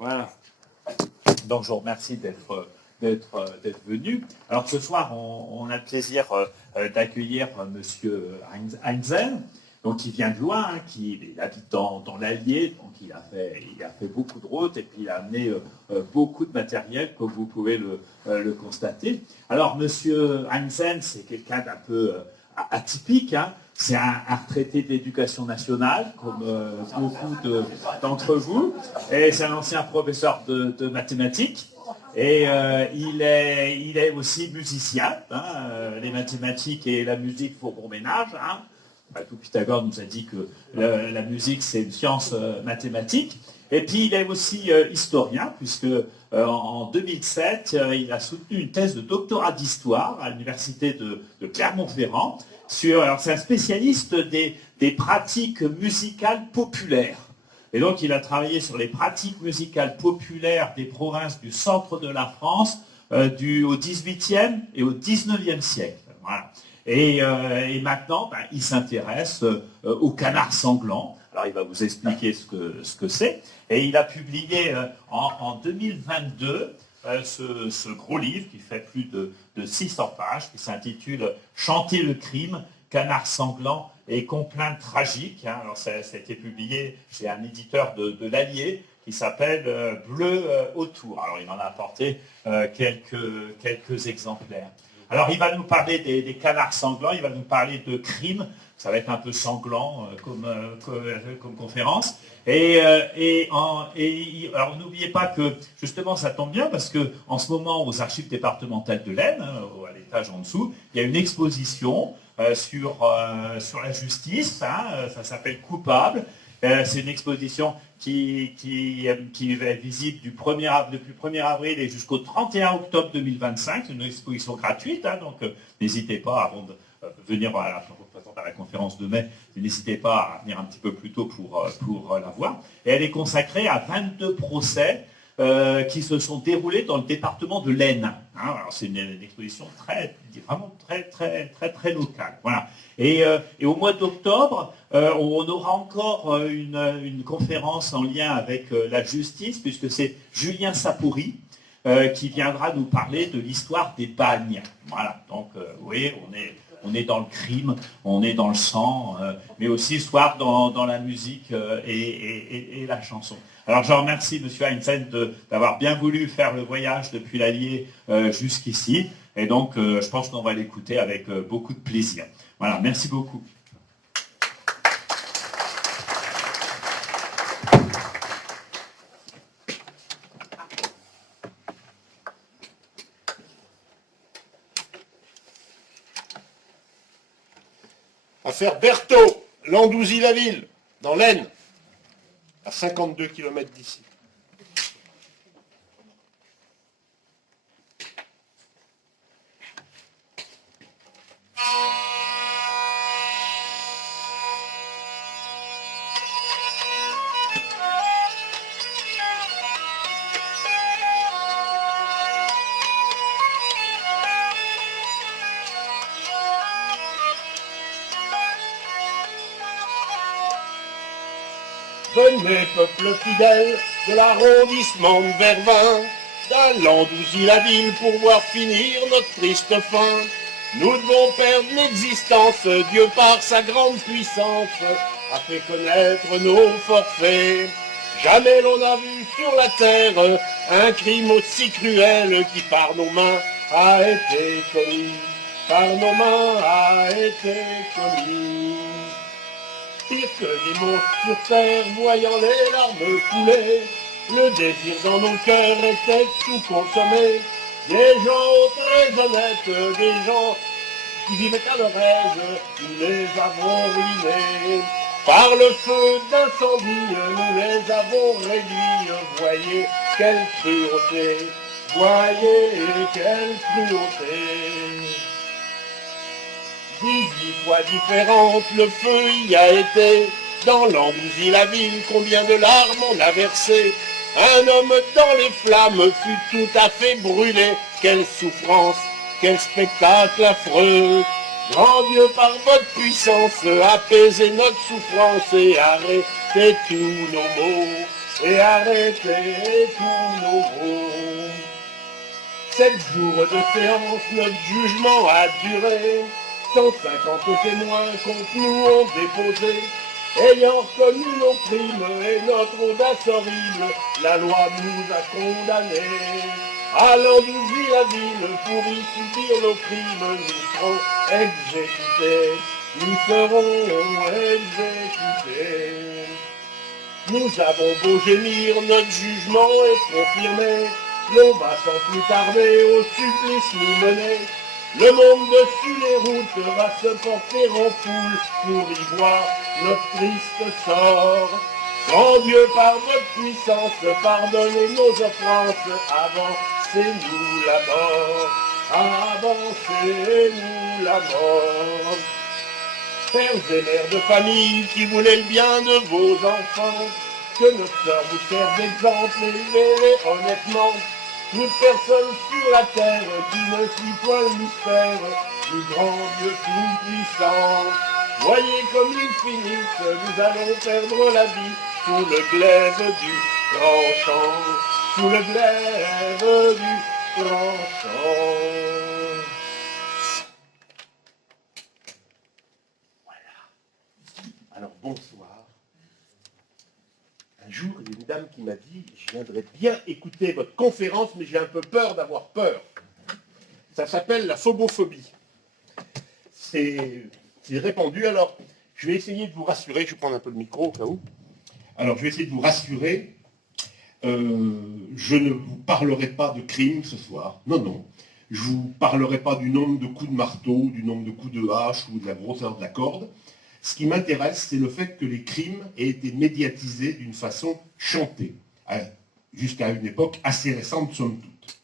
Voilà. Donc, je vous remercie d'être venu. Alors, ce soir, on a le plaisir d'accueillir Monsieur Heinzen, donc qui vient de loin, hein, il habite dans l'Allier, donc il a fait beaucoup de routes et puis il a amené beaucoup de matériel, comme vous pouvez le constater. Alors, Monsieur Heinzen, c'est quelqu'un d'un peu atypique, hein. C'est un retraité de l'éducation nationale, comme beaucoup d'entre vous, et c'est un ancien professeur de mathématiques. Et il est aussi musicien. Hein, les mathématiques et la musique font bon ménage. Hein. Tout Pythagore nous a dit que la musique, c'est une science mathématique. Et puis, il est aussi historien, puisque en 2007, il a soutenu une thèse de doctorat d'histoire à l'université de Clermont-Ferrand. Alors, c'est un spécialiste des pratiques musicales populaires. Et donc, il a travaillé sur les pratiques musicales populaires des provinces du centre de la France au XVIIIe et au XIXe siècle. Voilà. Et maintenant, il s'intéresse au canard sanglant. Alors, il va vous expliquer ce que c'est. Et il a publié en 2022 ce gros livre qui fait plus de 600 pages, qui s'intitule « Chanter le crime, canard sanglant et complainte tragique ». Alors, ça a été publié chez un éditeur de l'Allier qui s'appelle Bleu Autour. Alors, il en a apporté quelques exemplaires. Alors, il va nous parler des canards sanglants, il va nous parler de crimes. Ça va être un peu sanglant comme conférence. Alors, n'oubliez pas que, justement, ça tombe bien parce qu'en ce moment, aux archives départementales de l'Aisne, à l'étage en dessous, il y a une exposition sur la justice. Hein, ça s'appelle Coupable. C'est une exposition qui est visible depuis le 1er avril et jusqu'au 31 octobre 2025. C'est une exposition gratuite, hein, donc n'hésitez pas, avant de venir à la conférence de mai, n'hésitez pas à venir un petit peu plus tôt pour la voir. Et elle est consacrée à 22 procès qui se sont déroulés dans le département de l'Aisne. Hein, alors c'est une exposition vraiment très locale. Voilà. Et au mois d'octobre, on aura encore une conférence en lien avec la justice, puisque c'est Julien Sapoury qui viendra nous parler de l'histoire des bagnes. Voilà. Donc, vous voyez, on est dans le crime, on est dans le sang, mais aussi ce soir dans la musique et la chanson. Alors je remercie M. Heinzen d'avoir bien voulu faire le voyage depuis l'Allier jusqu'ici. Et donc je pense qu'on va l'écouter avec beaucoup de plaisir. Voilà, merci beaucoup. Affaire Berthaud, Landouzy-la-Ville, dans l'Aisne, à 52 km d'ici. Venez, peuple fidèle de l'arrondissement de Vervins, d'un Landouzy-la-Ville pour voir finir notre triste fin. Nous devons perdre l'existence, Dieu par sa grande puissance a fait connaître nos forfaits. Jamais l'on a vu sur la terre un crime aussi cruel qui par nos mains a été commis, par nos mains a été commis. Pire que des monstres sur terre, voyant les larmes couler, le désir dans nos cœurs était tout consommé. Des gens très honnêtes, des gens qui vivaient à leur aise, nous les avons ruinés. Par le feu d'incendie, nous les avons réduits. Voyez quelle cruauté, voyez quelle cruauté. 18 fois différente, le feu y a été. Dans Landouzy-la-Ville, combien de larmes on a versé. Un homme dans les flammes fut tout à fait brûlé. Quelle souffrance, quel spectacle affreux. Grand Dieu, par votre puissance, apaisez notre souffrance et arrêtez tous nos maux. et arrêter tous nos maux. 7 jours de séance, notre jugement a duré. 150 témoins contre nous ont déposé. Ayant reconnu nos crimes et notre audace horrible, la loi nous a condamnés. À l'Andalousie, la ville, pour y subir nos crimes, nous serons exécutés. Nous serons exécutés. Nous avons beau gémir, notre jugement est confirmé. L'on va sans plus tarder au supplice nous mener. Le monde dessus les routes va se porter en foule pour y voir notre triste sort. Grand Dieu, par votre puissance, pardonnez nos offenses, avancez-nous la mort, avancez-nous la mort. Pères et mères de famille qui voulaient le bien de vos enfants, que notre sœur vous serve d'exemple, élevez-les honnêtement. Toute personne sur la terre qui ne suit point le mystère du grand Dieu tout-puissant. Voyez comme ils finissent, nous allons perdre la vie sous le glaive du tranchant, sous le glaive du tranchant. Voilà. Alors bonsoir. Un jour, il y a une dame qui m'a dit « Je viendrais bien écouter votre conférence, mais j'ai un peu peur d'avoir peur. » Ça s'appelle la phobophobie. C'est répandu. Alors, je vais essayer de vous rassurer. Je vais prendre un peu le micro au cas où. Alors, je vais essayer de vous rassurer. Je ne vous parlerai pas de crime ce soir. Non, non. Je ne vous parlerai pas du nombre de coups de marteau, du nombre de coups de hache ou de la grosseur de la corde. Ce qui m'intéresse, c'est le fait que les crimes aient été médiatisés d'une façon chantée, jusqu'à une époque assez récente, somme toute.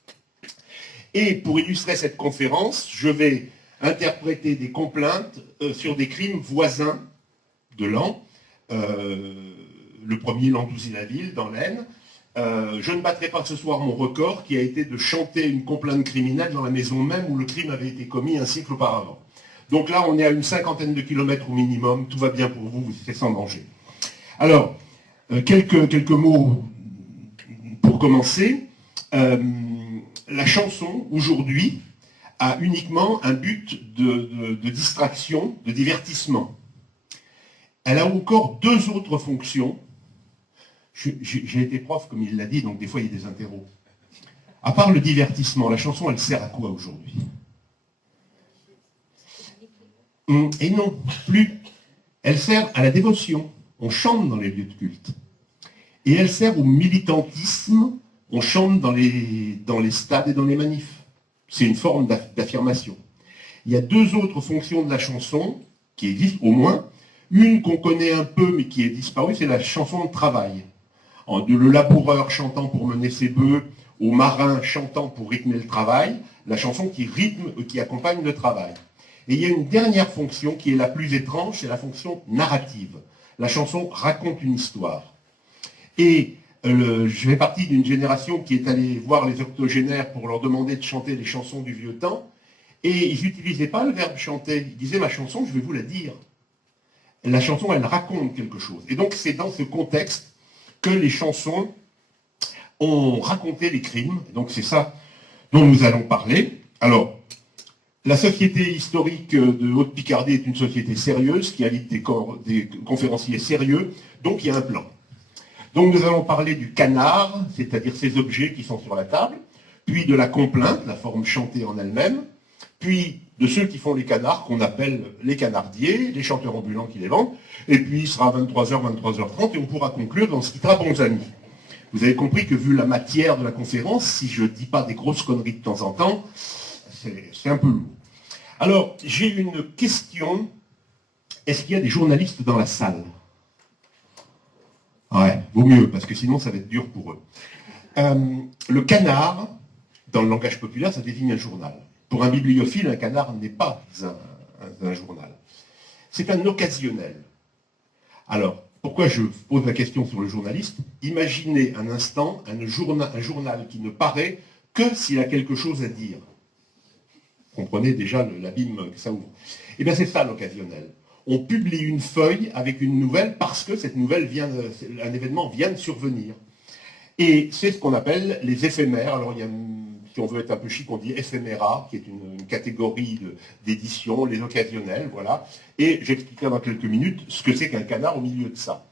Et pour illustrer cette conférence, je vais interpréter des complaintes sur des crimes voisins de Laon. Le premier, Landouzy-la-Ville, dans l'Aisne. Je ne battrai pas ce soir mon record, qui a été de chanter une complainte criminelle dans la maison même où le crime avait été commis un siècle auparavant. Donc là, on est à une 50aine de kilomètres au minimum, tout va bien pour vous, c'est sans danger. Alors, quelques mots pour commencer. La chanson, aujourd'hui, a uniquement un but de distraction, de divertissement. Elle a encore 2 autres fonctions. J'ai été prof, comme il l'a dit, donc des fois il y a des interros. À part le divertissement, la chanson, elle sert à quoi aujourd'hui ? Et non, plus. Elle sert à la dévotion. On chante dans les lieux de culte. Et elle sert au militantisme. On chante dans les stades et dans les manifs. C'est une forme d'affirmation. Il y a 2 autres fonctions de la chanson qui existent au moins. Une qu'on connaît un peu mais qui est disparue, c'est la chanson de travail. Le laboureur chantant pour mener ses bœufs, au marin chantant pour rythmer le travail, la chanson qui accompagne le travail. Et il y a une dernière fonction qui est la plus étrange, c'est la fonction narrative. La chanson raconte une histoire. Et je fais partie d'une génération qui est allée voir les octogénaires pour leur demander de chanter les chansons du vieux temps, et ils n'utilisaient pas le verbe chanter. Ils disaient « ma chanson, je vais vous la dire ». La chanson, elle raconte quelque chose. Et donc c'est dans ce contexte que les chansons ont raconté les crimes. Donc c'est ça dont nous allons parler. Alors, la Société historique de Haute-Picardie est une société sérieuse qui invite des conférenciers sérieux, donc il y a un plan. Donc nous allons parler du canard, c'est-à-dire ces objets qui sont sur la table, puis de la complainte, la forme chantée en elle-même, puis de ceux qui font les canards, qu'on appelle les canardiers, les chanteurs ambulants qui les vendent, et puis il sera 23h, 23h30, et on pourra conclure dans ce qui sera bons amis. Vous avez compris que vu la matière de la conférence, si je ne dis pas des grosses conneries de temps en temps, c'est un peu lourd. Alors, j'ai une question. Est-ce qu'il y a des journalistes dans la salle? Ouais, vaut mieux, parce que sinon ça va être dur pour eux. Le canard, dans le langage populaire, ça désigne un journal. Pour un bibliophile, un canard n'est pas un journal. C'est un occasionnel. Alors, pourquoi je pose la question sur le journaliste? Imaginez un instant un journal qui ne paraît que s'il a quelque chose à dire. Vous comprenez déjà l'abîme que ça ouvre. Eh bien, c'est ça l'occasionnel. On publie une feuille avec une nouvelle parce que cette nouvelle un événement vient de survenir. Et c'est ce qu'on appelle les éphémères. Alors, il y a, si on veut être un peu chic, on dit éphéméra, qui est une catégorie d'édition, les occasionnels, voilà. Et j'expliquerai dans quelques minutes ce que c'est qu'un canard au milieu de ça.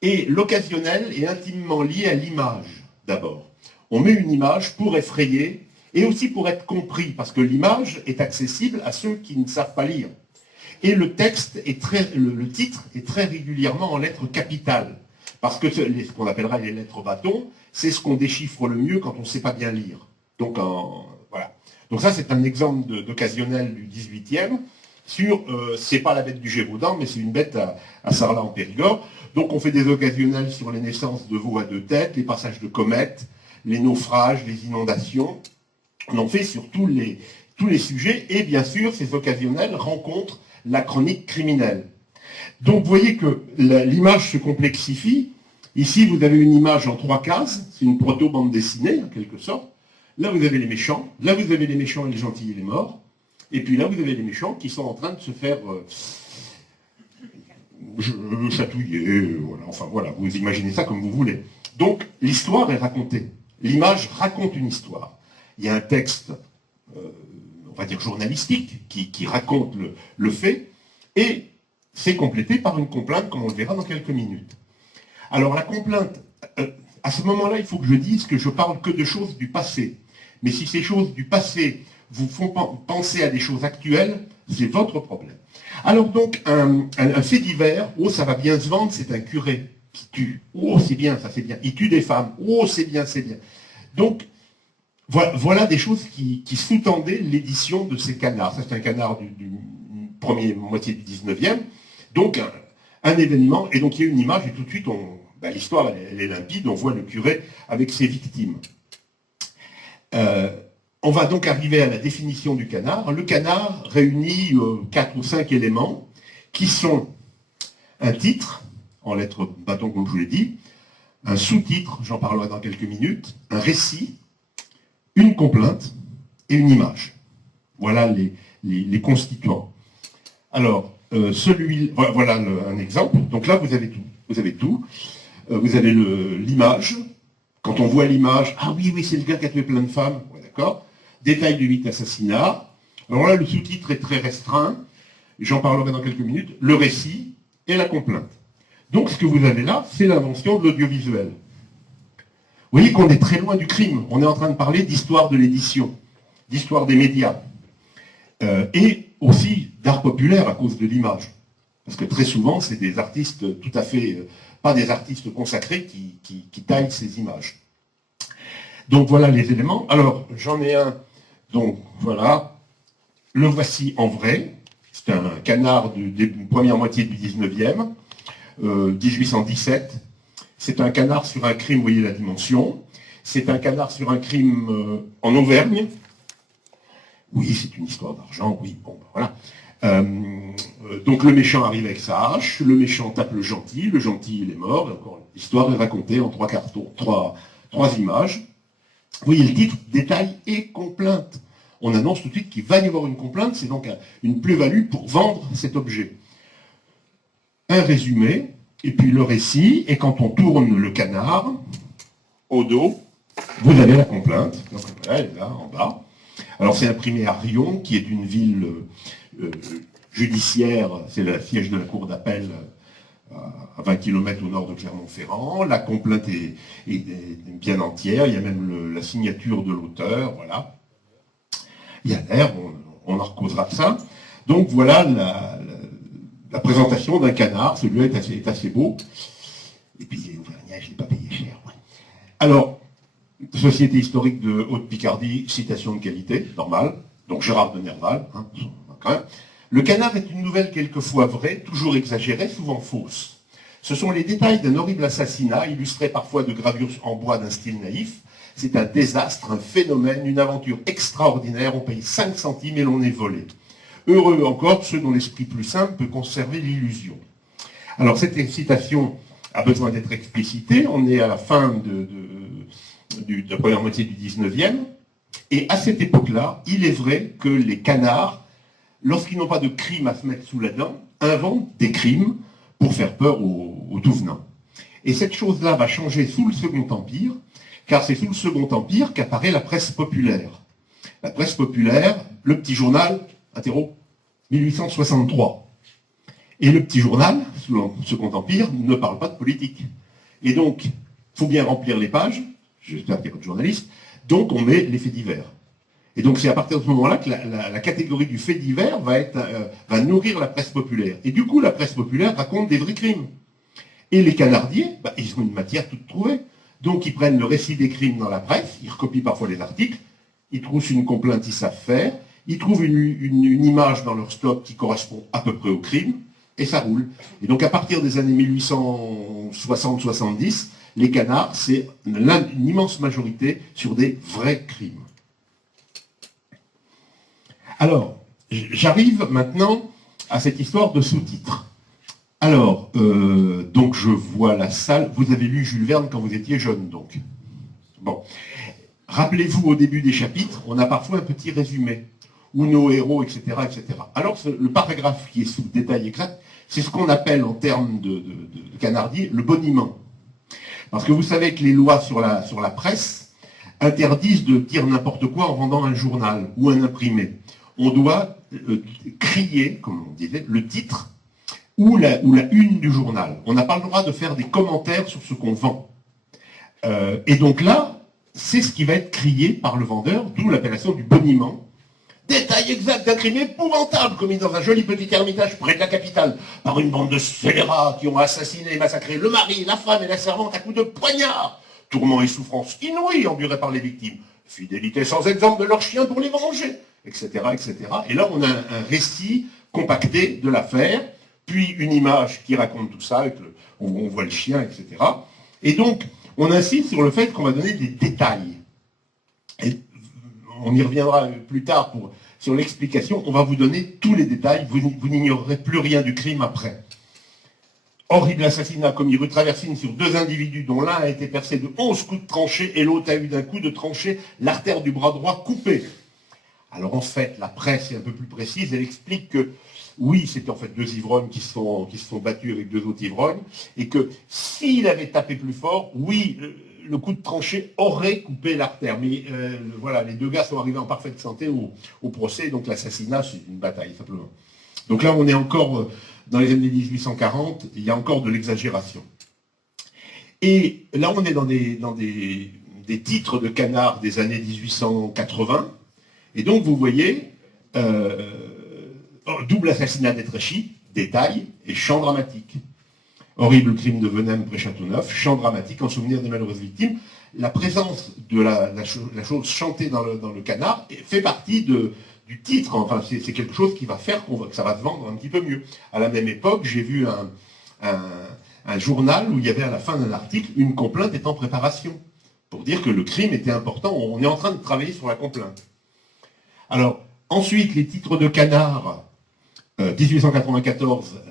Et l'occasionnel est intimement lié à l'image, d'abord. On met une image pour effrayer et aussi pour être compris, parce que l'image est accessible à ceux qui ne savent pas lire. Et le texte est le titre est très régulièrement en lettres capitales, parce que ce qu'on appellera les lettres bâtons, c'est ce qu'on déchiffre le mieux quand on ne sait pas bien lire. Donc, voilà. Donc ça, c'est un exemple d'occasionnel du 18e, sur, c'est pas la bête du Gévaudan, mais c'est une bête à Sarlat en Périgord. Donc on fait des occasionnels sur les naissances de veaux à deux têtes, les passages de comètes, les naufrages, les inondations. On en fait sur tous les sujets, et bien sûr, ces occasionnels rencontrent la chronique criminelle. Donc vous voyez que l'image se complexifie. Ici, vous avez une image en 3 cases, c'est une proto-bande dessinée, en quelque sorte. Là, vous avez les méchants. Là, vous avez les méchants et les gentils et les morts. Et puis là, vous avez les méchants qui sont en train de se faire chatouiller. Voilà. Enfin, voilà, vous imaginez ça comme vous voulez. Donc, l'histoire est racontée. L'image raconte une histoire. Il y a un texte, on va dire journalistique, qui raconte le fait, et c'est complété par une complainte, comme on le verra dans quelques minutes. Alors, la complainte, à ce moment-là, il faut que je dise que je parle que de choses du passé. Mais si ces choses du passé vous font penser à des choses actuelles, c'est votre problème. Alors donc, un fait divers, oh ça va bien se vendre, c'est un curé qui tue. Oh c'est bien, ça c'est bien. Il tue des femmes. Oh c'est bien, c'est bien. Donc, voilà des choses qui sous-tendaient l'édition de ces canards. Ça c'est un canard du premier moitié du 19e. Donc, un événement, et donc il y a une image, et tout de suite, l'histoire elle est limpide, on voit le curé avec ses victimes. On va donc arriver à la définition du canard. Le canard réunit 4 ou 5 éléments qui sont un titre, en lettres bâton comme je vous l'ai dit, un sous-titre, j'en parlerai dans quelques minutes, un récit, une complainte et une image. Voilà les constituants. Alors, voilà un exemple. Donc là, vous avez tout. Vous avez tout. Vous avez l'image. Quand on voit l'image, ah oui, c'est le gars qui a tué plein de femmes. Ouais, d'accord. Détail de 8 assassinats. Alors là, le sous-titre est très restreint. J'en parlerai dans quelques minutes. Le récit et la complainte. Donc, ce que vous avez là, c'est l'invention de l'audiovisuel. Vous voyez qu'on est très loin du crime. On est en train de parler d'histoire de l'édition, d'histoire des médias. Et aussi d'art populaire à cause de l'image. Parce que très souvent, c'est des artistes tout à fait, pas des artistes consacrés qui taillent ces images. Donc voilà les éléments. Alors, j'en ai un, donc voilà, le voici en vrai. C'est un canard de première moitié du 19e, 1817. C'est un canard sur un crime, vous voyez la dimension. C'est un canard sur un crime en Auvergne. Oui, c'est une histoire d'argent, oui, bon, voilà. Donc le méchant arrive avec sa hache, le méchant tape le gentil il est mort, et encore l'histoire est racontée en 3 cartons, 3 images. Vous voyez le titre, détail et complainte. On annonce tout de suite qu'il va y avoir une complainte, c'est donc une plus-value pour vendre cet objet. Un résumé, et puis le récit, et quand on tourne le canard, au dos, vous avez la complainte. Donc voilà, elle est là, en bas. Alors c'est imprimé à Riom, qui est une ville judiciaire, c'est le siège de la cour d'appel à 20 km au nord de Clermont-Ferrand. La complainte est bien entière, il y a même la signature de l'auteur, voilà. Il y a l'air, on en recausera de ça. Donc voilà la présentation d'un canard, celui-là est assez beau. Et puis les Auvergnats, je ne l'ai pas payé cher. Ouais. Alors, Société historique de Haute-Picardie, citation de qualité, normal. Donc Gérard de Nerval, hein, quand même. Le canard est une nouvelle quelquefois vraie, toujours exagérée, souvent fausse. Ce sont les détails d'un horrible assassinat, illustrés parfois de gravures en bois d'un style naïf. C'est un désastre, un phénomène, une aventure extraordinaire. On paye 5 centimes et l'on est volé. Heureux encore ceux dont l'esprit plus simple peut conserver l'illusion. Alors cette citation a besoin d'être explicitée. On est à la fin de la première moitié du 19e. Et à cette époque-là, il est vrai que les canards, lorsqu'ils n'ont pas de crime à se mettre sous la dent, inventent des crimes pour faire peur aux tout venants. Et cette chose-là va changer sous le Second Empire, car c'est sous le Second Empire qu'apparaît la presse populaire. La presse populaire, le petit journal, interro, 1863. Et le petit journal, sous le Second Empire, ne parle pas de politique. Et donc, il faut bien remplir les pages, j'espère qu'il n'y a pas de journalistes, donc on met les faits divers. Et donc c'est à partir de ce moment-là que la catégorie du fait divers va nourrir la presse populaire. Et du coup, la presse populaire raconte des vrais crimes. Et les canardiers, ils ont une matière toute trouvée. Donc ils prennent le récit des crimes dans la presse, ils recopient parfois les articles, ils trouvent une complainte, ils savent faire, ils trouvent une image dans leur stock qui correspond à peu près au crime, et ça roule. Et donc à partir des années 1860-70, les canards, c'est une immense majorité sur des vrais crimes. Alors, j'arrive maintenant à cette histoire de sous-titres. Alors, donc je vois la salle. Vous avez lu Jules Verne quand vous étiez jeune, donc. Bon. Rappelez-vous, au début des chapitres, on a parfois un petit résumé, où nos héros, etc., etc. Alors, le paragraphe qui est sous détail exact, c'est ce qu'on appelle, en termes de canardier, le boniment. Parce que vous savez que les lois sur la presse interdisent de dire n'importe quoi en vendant un journal ou un imprimé. On doit crier, comme on disait, le titre ou la une du journal. On n'a pas le droit de faire des commentaires sur ce qu'on vend. Et donc là, c'est ce qui va être crié par le vendeur, d'où l'appellation du boniment. Détail exact d'un crime épouvantable commis dans un joli petit ermitage près de la capitale par une bande de scélérats qui ont assassiné et massacré le mari, la femme et la servante à coups de poignard. Tourments et souffrances inouïes endurés par les victimes. Fidélité sans exemple de leurs chiens pour les venger, etc., etc. Et là, on a un récit compacté de l'affaire, puis une image qui raconte tout ça, on voit le chien, etc. Et donc, on insiste sur le fait qu'on va donner des détails. Et on y reviendra plus tard sur l'explication. On va vous donner tous les détails, vous n'ignorerez plus rien du crime après. Horrible assassinat commis rue Traversine sur 2 individus dont l'un a été percé de 11 coups de tranchée et l'autre a eu d'un coup de tranchée l'artère du bras droit coupée. Alors en fait, la presse est un peu plus précise, elle explique que oui, c'était en fait 2 ivrognes qui se sont battus avec 2 autres ivrognes, et que s'il avait tapé plus fort, oui, le coup de tranchée aurait coupé l'artère. Mais voilà, les 2 gars sont arrivés en parfaite santé au procès, donc l'assassinat, c'est une bataille, simplement. Donc là, on est encore dans les années 1840, il y a encore de l'exagération. Et là, on est dans des titres de canards des années 1880, et donc vous voyez... double assassinat d'Étréchy, détail et chant dramatique. Horrible crime de Venem près Châteauneuf, chant dramatique en souvenir des malheureuses victimes. La présence de la chose chantée dans le canard fait partie du titre. Enfin, c'est quelque chose qui va faire que ça va se vendre un petit peu mieux. À la même époque, j'ai vu un journal où il y avait à la fin d'un article une complainte est en préparation, pour dire que le crime était important. On est en train de travailler sur la complainte. Alors, ensuite, les titres de canard... 1894,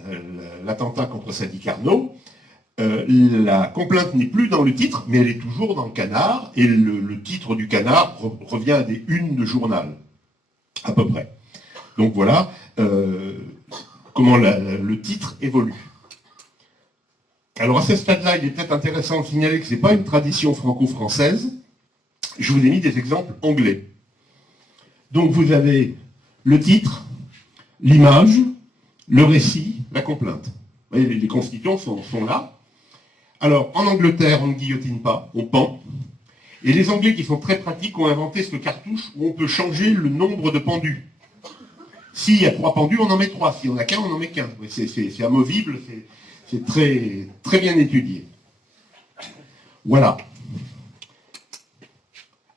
l'attentat contre Sadi Carnot, la complainte n'est plus dans le titre, mais elle est toujours dans le canard, et le titre du canard revient à des unes de journal, à peu près. Donc voilà comment le titre évolue. Alors à ce stade-là, il est peut-être intéressant de signaler que ce n'est pas une tradition franco-française. Je vous ai mis des exemples anglais. Donc vous avez le titre, l'image, le récit, la complainte. Vous voyez, les constituants sont là. Alors, en Angleterre, on ne guillotine pas, on pend. Et les Anglais, qui sont très pratiques, ont inventé ce cartouche où on peut changer le nombre de pendus. S'il y a 3 pendus, on en met 3. S'il n'y en a qu'un, on en met qu'un. C'est amovible, c'est très, très bien étudié. Voilà.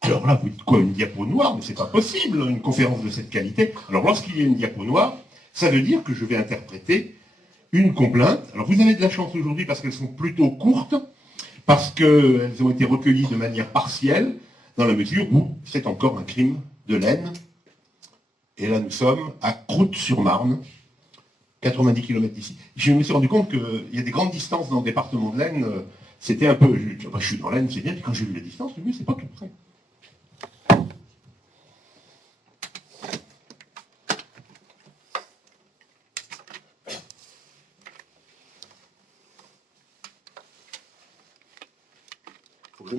Alors là, vous dites quoi, une diapo noire? Mais c'est pas possible, une conférence de cette qualité. Alors lorsqu'il y a une diapo noire, ça veut dire que je vais interpréter une complainte. Alors vous avez de la chance aujourd'hui parce qu'elles sont plutôt courtes, parce qu'elles ont été recueillies de manière partielle, dans la mesure où c'est encore un crime de laine. Et là, nous sommes à Croûte-sur-Marne, 90 km d'ici. Je me suis rendu compte qu'il y a des grandes distances dans le département de l'Aisne. C'était un peu... Je suis dans l'Aisne, c'est bien, puis quand j'ai vu la distance, le mieux, c'est pas tout près.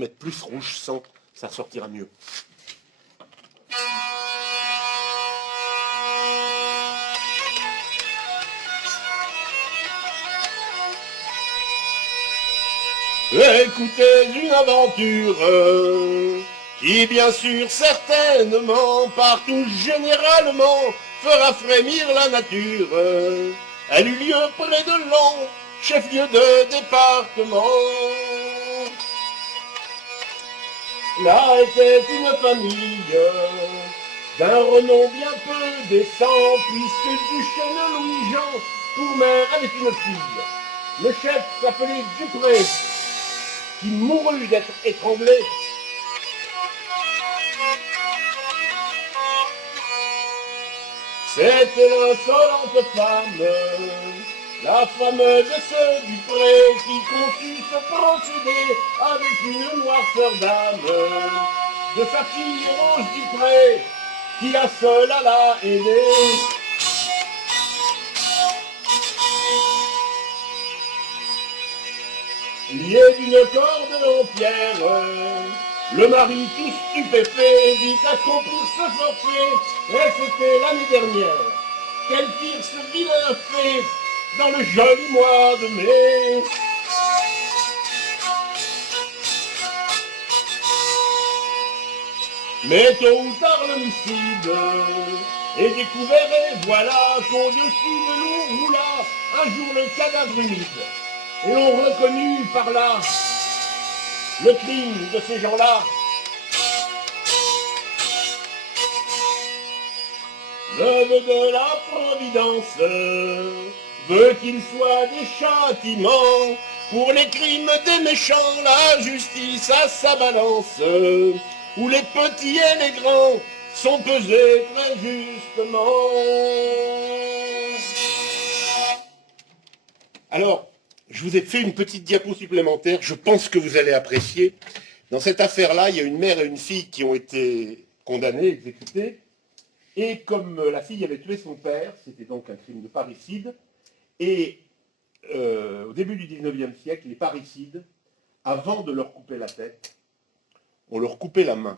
mettre plus rouge sang, ça ressortira mieux. Écoutez une aventure qui bien sûr certainement, partout généralement, fera frémir la nature. Elle eut lieu près de Lens, chef-lieu de département. Là était une famille d'un renom bien peu décent, puisque Duchesne Louis-Jean, pour mère, avait une fille. Le chef s'appelait Dupré, qui mourut d'être étranglé. C'était l'insolente femme, la femme de ce Dupré, qui conçut ce procédé avec une noirceur d'âme, de sa fille Rose Dupré, qui la seule alla aider. Lié d'une corde en pierre, le mari tout stupéfait vit accomplir ce forfait, et c'était l'année dernière qu'elle firent ce vilain fait dans le joli mois de mai. Mais tôt ou tard l'homicide est découvert et voilà qu'au-dessus de l'eau roula un jour le cadavre humide. Et l'on reconnut par là le crime de ces gens-là. L'œuvre de la Providence veut qu'il soit des châtiments pour les crimes des méchants, la justice à sa balance, où les petits et les grands sont pesés très justement. Alors, je vous ai fait une petite diapo supplémentaire, je pense que vous allez apprécier. Dans cette affaire-là, il y a une mère et une fille qui ont été condamnées, exécutées, et comme la fille avait tué son père, c'était donc un crime de parricide, et au début du 19e siècle, les parricides, avant de leur couper la tête, on leur coupait la main.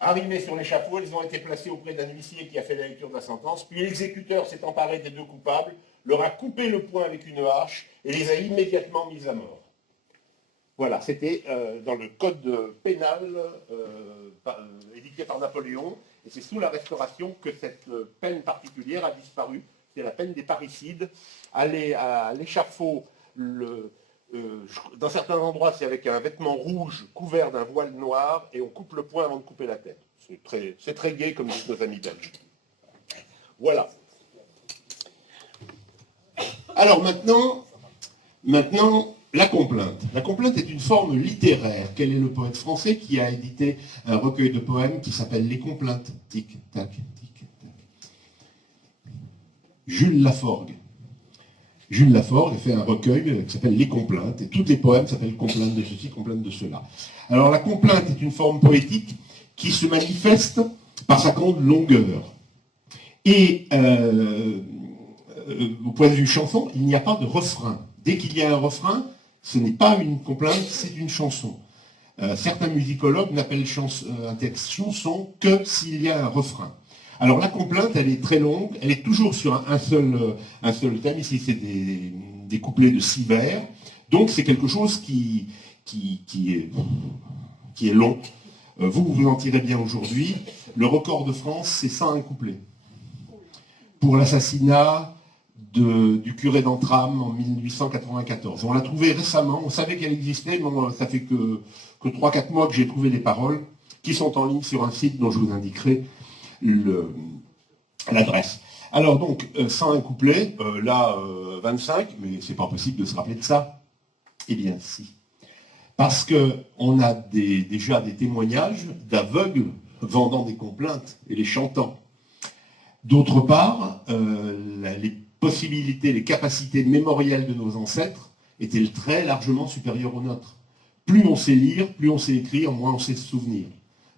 Arrivés sur l'échafaud, ils ont été placés auprès d'un huissier qui a fait la lecture de la sentence, puis l'exécuteur s'est emparé des deux coupables, leur a coupé le poing avec une hache et les a immédiatement mis à mort. Voilà, c'était dans le code pénal édicté par Napoléon, et c'est sous la Restauration que cette peine particulière a disparu. C'est la peine des parricides. Aller à l'échafaud, dans certains endroits, c'est avec un vêtement rouge couvert d'un voile noir, et on coupe le poing avant de couper la tête. C'est très gai, comme disent nos amis belges. Voilà. Alors maintenant, la complainte. La complainte est une forme littéraire. Quel est le poète français qui a édité un recueil de poèmes qui s'appelle Les Complaintes? Tic, tac, tic, tac. Jules Laforgue. Jules Laforgue a fait un recueil qui s'appelle Les Complaintes, et tous les poèmes s'appellent Complaintes de ceci, Complaintes de cela. Alors la complainte est une forme poétique qui se manifeste par sa grande longueur. Et au point de vue chanson, il n'y a pas de refrain. Dès qu'il y a un refrain, ce n'est pas une complainte, c'est une chanson. Certains musicologues n'appellent un texte chanson que s'il y a un refrain. Alors la complainte, elle est très longue, elle est toujours sur un seul thème. Ici, c'est des couplets de 6 vers. Donc c'est quelque chose qui est long. Vous en tirez bien aujourd'hui. Le record de France, c'est 101 couplets. Pour l'assassinat du curé d'Entrammes en 1894. On l'a trouvée récemment, on savait qu'elle existait, mais ça fait que 3-4 mois que j'ai trouvé les paroles, qui sont en ligne sur un site dont je vous indiquerai l'adresse. Alors donc, 101 couplets, là 25, mais c'est pas possible de se rappeler de ça. Eh bien si. Parce qu'on a déjà des témoignages d'aveugles vendant des complaintes et les chantant. D'autre part, les possibilités, les capacités mémorielles de nos ancêtres étaient très largement supérieures aux nôtres. Plus on sait lire, plus on sait écrire, moins on sait se souvenir.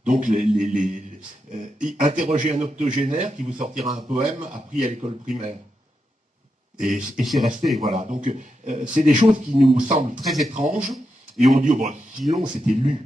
Donc, interrogez un octogénaire qui vous sortira un poème appris à l'école primaire. Et c'est resté, voilà. Donc, c'est des choses qui nous semblent très étranges, Et on dit, oh, bon, sinon c'était lu.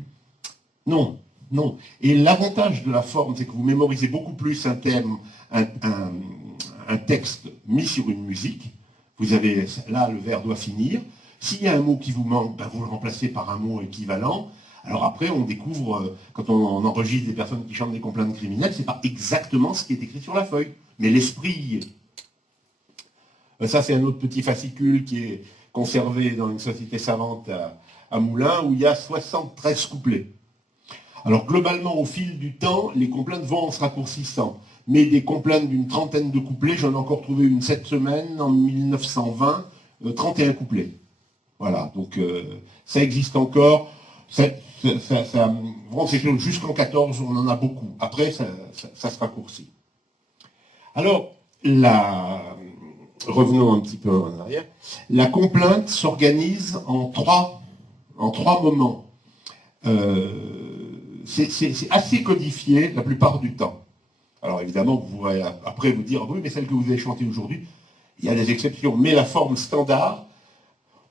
Non, non. Et l'avantage de la forme, c'est que vous mémorisez beaucoup plus un thème, un texte mis sur une musique. Vous avez, là, le vers doit finir. S'il y a un mot qui vous manque, ben, vous le remplacez par un mot équivalent. Alors après, on découvre, quand on enregistre des personnes qui chantent des complaintes criminelles, c'est pas exactement ce qui est écrit sur la feuille, mais l'esprit y est. Ça, c'est un autre petit fascicule qui est conservé dans une société savante à Moulins, où il y a 73 couplets. Alors globalement, au fil du temps, les complaintes vont en se raccourcissant. Mais des complaintes d'une trentaine de couplets, j'en ai encore trouvé une cette semaine, en 1920, 31 couplets. Voilà, donc ça existe encore. Jusqu'en 14, on en a beaucoup. Après, ça se raccourcit. Alors, revenons un petit peu en arrière. La complainte s'organise en trois moments. C'est assez codifié la plupart du temps. Alors évidemment, vous pourrez après vous dire, oui, mais celle que vous avez chantée aujourd'hui, il y a des exceptions. Mais la forme standard,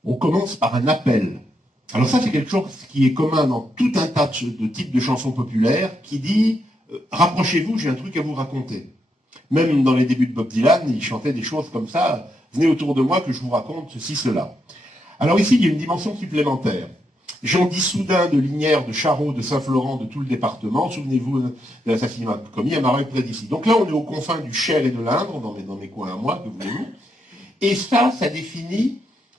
on commence par un appel. Alors ça, c'est quelque chose qui est commun dans tout un tas de types de chansons populaires, qui dit, rapprochez-vous, j'ai un truc à vous raconter. Même dans les débuts de Bob Dylan, il chantait des choses comme ça, venez autour de moi que je vous raconte ceci, cela. Alors ici, il y a une dimension supplémentaire. Jean Dissoudin de Lignières, de Charroux, de Saint-Florent, de tout le département, souvenez-vous de l'assassinat commis à Mareuil près d'ici. Donc là, on est aux confins du Cher et de l'Indre, dans mes coins à moi, que voulez-vous. Et ça définit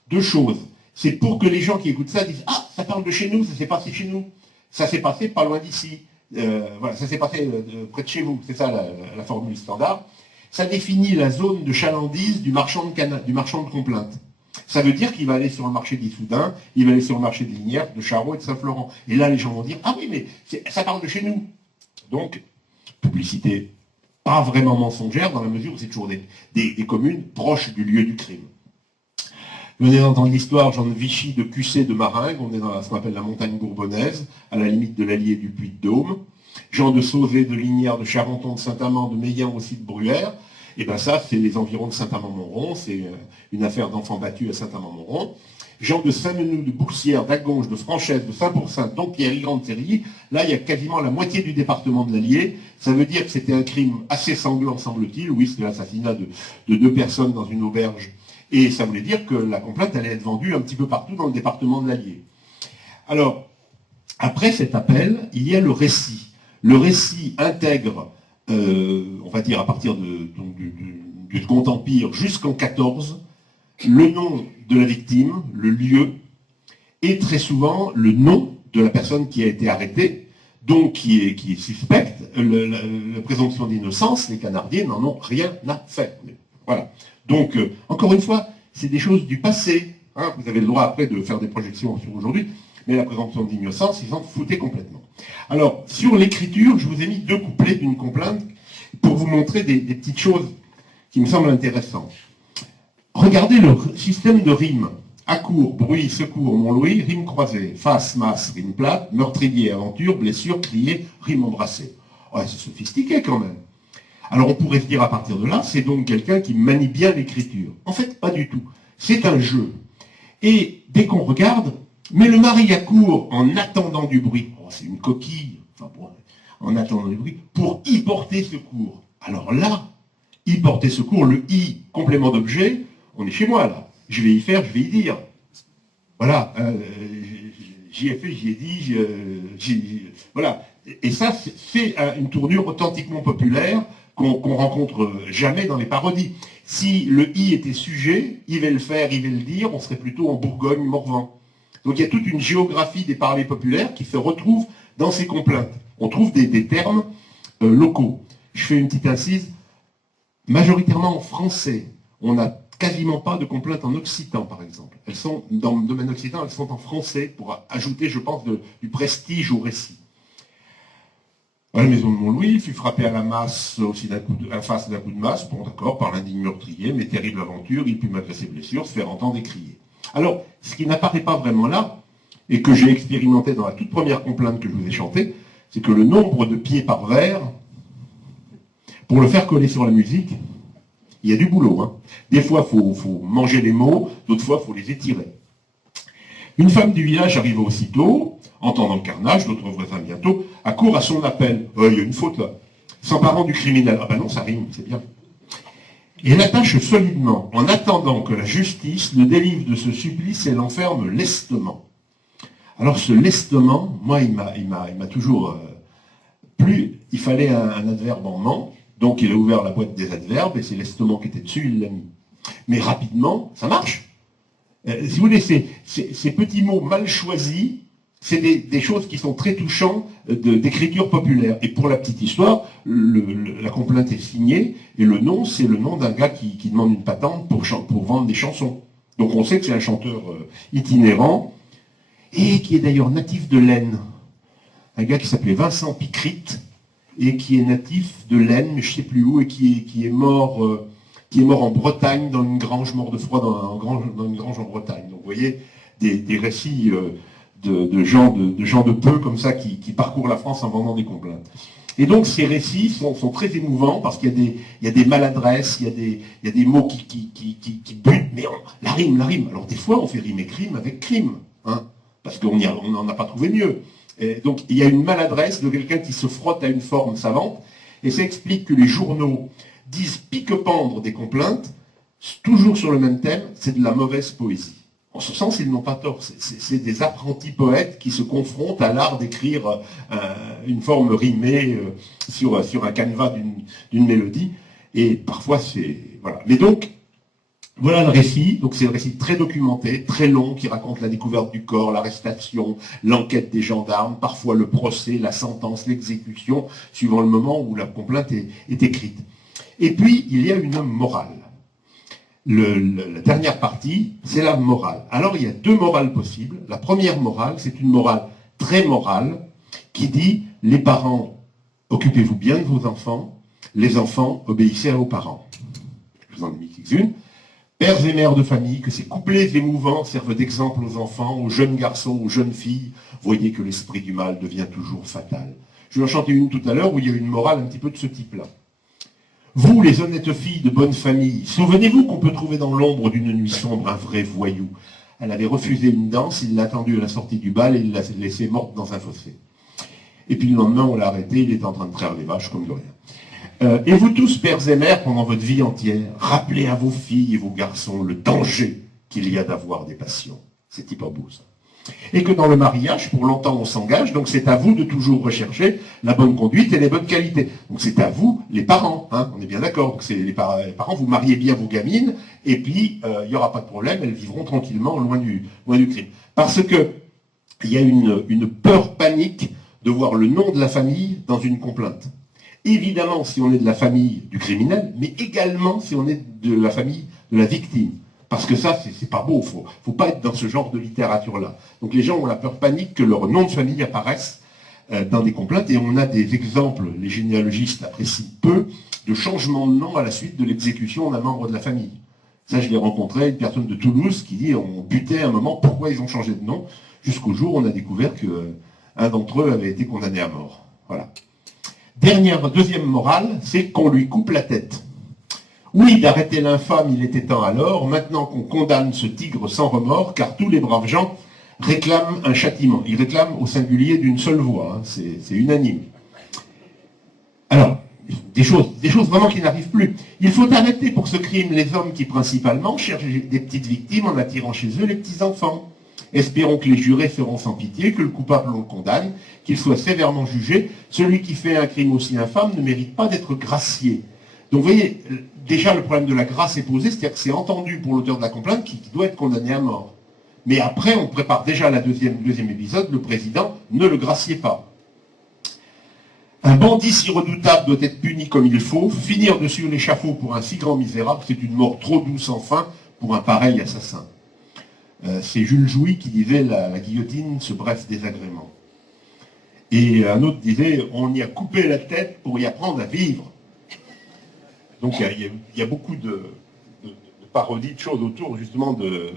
deux choses. C'est pour que les gens qui écoutent ça disent « Ah, ça parle de chez nous, ça s'est passé chez nous. Ça s'est passé pas loin d'ici. Voilà, ça s'est passé près de chez vous. » C'est ça la formule standard. Ça définit la zone de chalandise du marchand de complaintes. Ça veut dire qu'il va aller sur le marché d'Issoudun, il va aller sur le marché de Lignières, de Charroux et de Saint-Florent. Et là, les gens vont dire « Ah oui, mais ça parle de chez nous. » Donc, publicité pas vraiment mensongère, dans la mesure où c'est toujours des communes proches du lieu du crime. Vous venez d'entendre l'histoire, Jean de Vichy, de Cussé, de Maringue, on est dans ce qu'on appelle la montagne bourbonnaise, à la limite de l'Allier et du Puy-de-Dôme. Jean de Sauzet, de Lignières, de Charenton, de Saint-Amand, de Meillan aussi, de Bruyères. Et bien ça, c'est les environs de Saint-Amand-Montrond, c'est une affaire d'enfants battus à Saint-Amand-Montrond. Jean de Saint-Menou, de Boursière, d'Agonge, de Franchesse, de Saint-Pourçain, Dompierre-Ygrand de Sérilly. Là, il y a quasiment la moitié du département de l'Allier. Ça veut dire que c'était un crime assez sanglant, semble-t-il. Oui, c'était l'assassinat de deux personnes dans une auberge. Et ça voulait dire que la complainte allait être vendue un petit peu partout dans le département de l'Allier. Alors, après cet appel, il y a le récit. Le récit intègre, on va dire à partir du Second Empire jusqu'en 14, le nom de la victime, le lieu, et très souvent le nom de la personne qui a été arrêtée, donc qui est suspecte. La présomption d'innocence, les canardiers n'en ont rien à faire. Voilà. Donc, encore une fois, c'est des choses du passé. Hein. Vous avez le droit après de faire des projections sur aujourd'hui, mais la présomption d'innocence, ils en foutaient complètement. Alors, sur l'écriture, je vous ai mis deux couplets d'une complainte pour vous montrer des petites choses qui me semblent intéressantes. Regardez le système de rimes. Accourt, bruit, secours, Montlouis, rime croisée. Face, masse, rime plate, meurtrier, aventure, blessure, crier, rime embrassée. Ouais, c'est sophistiqué quand même. Alors on pourrait se dire à partir de là, c'est donc quelqu'un qui manie bien l'écriture. En fait, pas du tout. C'est un jeu. Et dès qu'on regarde, mais le mari accourt en attendant du bruit. Oh, c'est une coquille, enfin, bon, en attendant du bruit, pour y porter secours. Alors là, y porter secours, le i, complément d'objet, on est chez moi là. Je vais y faire, je vais y dire. Voilà, j'y ai fait, j'y ai dit, voilà. Et ça, c'est une tournure authentiquement populaire qu'on rencontre jamais dans les parodies. Si le i était sujet, il va le faire, il va le dire, on serait plutôt en Bourgogne-Morvan. Donc il y a toute une géographie des parlers populaires qui se retrouve dans ces complaintes. On trouve des termes locaux. Je fais une petite incise. Majoritairement en français, on n'a quasiment pas de complaintes en occitan, par exemple. Elles sont, dans le domaine occitan, elles sont en français pour ajouter, je pense, du prestige au récit. La maison de Montlouis fut frappée à la masse aussi face d'un coup de masse, bon d'accord, par l'indigne meurtrier, mais terrible aventure, il put malgré ses blessures se faire entendre et crier. Alors, ce qui n'apparaît pas vraiment là, et que j'ai expérimenté dans la toute première complainte que je vous ai chantée, c'est que le nombre de pieds par vers, pour le faire coller sur la musique, il y a du boulot. Hein. Des fois, il faut manger les mots, d'autres fois, il faut les étirer. Une femme du village arriva aussitôt, entendant le carnage, d'autres voisins bientôt, accourent à son appel. Il y a une faute là. S'emparant du criminel. Ah ben non, ça rime, c'est bien. Et l'attache solidement, en attendant que la justice le délivre de ce supplice et l'enferme lestement. Alors ce lestement, moi, il m'a toujours plu. Il fallait un adverbe en ment, donc il a ouvert la boîte des adverbes, et c'est lestement qui était dessus, il l'a mis. Mais rapidement, ça marche. Si vous voulez, ces petits mots mal choisis, c'est des choses qui sont très touchantes d'écriture populaire. Et pour la petite histoire, la complainte est signée, et le nom, c'est le nom d'un gars qui demande une patente pour vendre des chansons. Donc on sait que c'est un chanteur itinérant, et qui est d'ailleurs natif de l'Aisne. Un gars qui s'appelait Vincent Picritte, et qui est natif de l'Aisne, mais je ne sais plus où, et qui est mort en Bretagne, dans une grange, mort de froid dans une grange en Bretagne. Donc vous voyez, des récits de gens de peu comme ça qui parcourent la France en vendant des complaintes. Et donc ces récits sont très émouvants parce qu'il y a des maladresses, il y a des mots qui butent, mais la rime. Alors des fois on fait rimer crime avec crime, hein, parce qu'on n'en a pas trouvé mieux. Et donc il y a une maladresse de quelqu'un qui se frotte à une forme savante, et ça explique que les journaux disent pique-pendre des complaintes, toujours sur le même thème, c'est de la mauvaise poésie. En ce sens, ils n'ont pas tort. C'est des apprentis poètes qui se confrontent à l'art d'écrire une forme rimée sur un canevas d'une mélodie. Et parfois, c'est... Voilà. Mais donc, voilà le récit. Donc c'est un récit très documenté, très long, qui raconte la découverte du corps, l'arrestation, l'enquête des gendarmes, parfois le procès, la sentence, l'exécution, suivant le moment où la complainte est écrite. Et puis, il y a une morale. La dernière partie, c'est la morale. Alors, il y a deux morales possibles. La première morale, c'est une morale très morale, qui dit, les parents, occupez-vous bien de vos enfants, les enfants, obéissez à vos parents. Je vous en ai mis quelques-unes. Pères et mères de famille, que ces couplets émouvants servent d'exemple aux enfants, aux jeunes garçons, aux jeunes filles. Voyez que l'esprit du mal devient toujours fatal. Je vais en chanter une tout à l'heure où il y a une morale un petit peu de ce type-là. Vous, les honnêtes filles de bonne famille, souvenez-vous qu'on peut trouver dans l'ombre d'une nuit sombre un vrai voyou. Elle avait refusé une danse, il l'a attendue à la sortie du bal et il l'a laissée morte dans un fossé. Et puis le lendemain, on l'a arrêté, il était en train de traire les vaches comme de rien. Et vous tous, pères et mères, pendant votre vie entière, rappelez à vos filles et vos garçons le danger qu'il y a d'avoir des passions. C'est hyper beau, ça. Et que dans le mariage, pour longtemps on s'engage, donc c'est à vous de toujours rechercher la bonne conduite et les bonnes qualités. Donc c'est à vous, les parents, hein, on est bien d'accord. Donc c'est les parents, vous mariez bien vos gamines, et puis il n'y aura pas de problème, elles vivront tranquillement loin du crime. Parce que il y a une peur panique de voir le nom de la famille dans une complainte. Évidemment si on est de la famille du criminel, mais également si on est de la famille de la victime. Parce que ça, c'est pas beau, faut pas être dans ce genre de littérature-là. Donc les gens ont la peur panique que leur nom de famille apparaisse dans des complaintes, et on a des exemples, les généalogistes apprécient peu, de changement de nom à la suite de l'exécution d'un membre de la famille. Ça, je l'ai rencontré, une personne de Toulouse qui dit, on butait à un moment, pourquoi ils ont changé de nom, jusqu'au jour où on a découvert qu'un d'entre eux avait été condamné à mort. Voilà. Deuxième morale, c'est qu'on lui coupe la tête. Oui, d'arrêter l'infâme, il était temps alors, maintenant qu'on condamne ce tigre sans remords, car tous les braves gens réclament un châtiment. Ils réclament au singulier d'une seule voix, hein, c'est unanime. Alors, des choses vraiment qui n'arrivent plus. Il faut arrêter pour ce crime les hommes qui principalement cherchent des petites victimes en attirant chez eux les petits-enfants. Espérons que les jurés feront sans pitié, que le coupable on le condamne, qu'il soit sévèrement jugé. Celui qui fait un crime aussi infâme ne mérite pas d'être gracié. Donc vous voyez, déjà le problème de la grâce est posé, c'est-à-dire que c'est entendu pour l'auteur de la complainte qui doit être condamné à mort. Mais après, on prépare déjà le deuxième épisode, le président, ne le graciez pas. Un bandit si redoutable doit être puni comme il faut, finir dessus l'échafaud pour un si grand misérable, c'est une mort trop douce enfin pour un pareil assassin. C'est Jules Jouy qui disait la guillotine, ce bref désagrément. Et un autre disait, on y a coupé la tête pour y apprendre à vivre. Donc il y a beaucoup de parodies, de choses autour justement de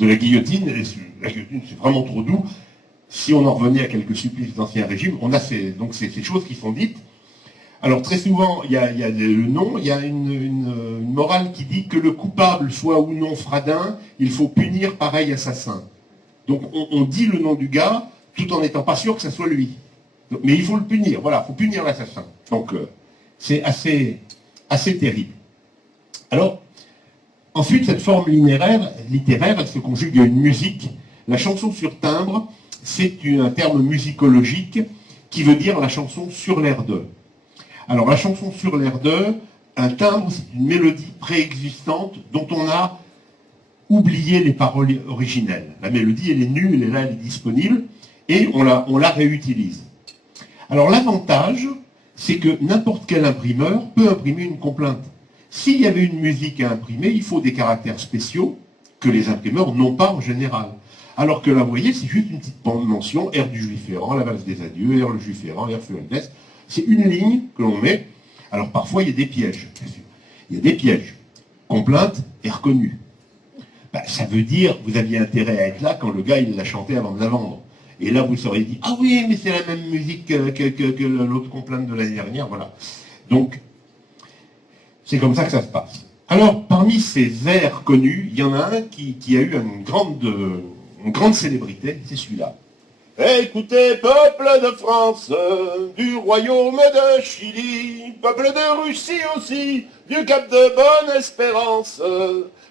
la guillotine. Et la guillotine, c'est vraiment trop doux. Si on en revenait à quelques supplices d'Ancien Régime, on a ces choses qui sont dites. Alors très souvent, il y a le nom, il y a une morale qui dit que le coupable soit ou non Fradin, il faut punir pareil assassin. Donc on dit le nom du gars tout en n'étant pas sûr que ça soit lui. Donc, mais il faut le punir, voilà, il faut punir l'assassin. Donc c'est assez terrible. Alors, ensuite, cette forme littéraire, elle se conjugue à une musique. La chanson sur timbre, c'est un terme musicologique qui veut dire la chanson sur l'air de. Alors, la chanson sur l'air de, un timbre, c'est une mélodie préexistante dont on a oublié les paroles originelles. La mélodie, elle est nue, elle est là, elle est disponible, et on la réutilise. Alors, l'avantage, c'est que n'importe quel imprimeur peut imprimer une complainte. S'il y avait une musique à imprimer, il faut des caractères spéciaux que les imprimeurs n'ont pas en général. Alors que là, vous voyez, c'est juste une petite mention, air du juif errant, la valse des adieux, air le juif errant, air Fualdès. C'est une ligne que l'on met. Alors parfois, il y a des pièges, bien sûr. Il y a des pièges. Complainte est reconnue. Ben, ça veut dire vous aviez intérêt à être là quand le gars il l'a chanté avant de la vendre. Et là, vous seriez dit, ah oui, mais c'est la même musique que l'autre complainte de l'année dernière, voilà. Donc, c'est comme ça que ça se passe. Alors, parmi ces vers connus, il y en a un qui a eu une grande célébrité, c'est celui-là. Écoutez, peuple de France, du royaume de Chili, peuple de Russie aussi, du Cap de Bonne-Espérance,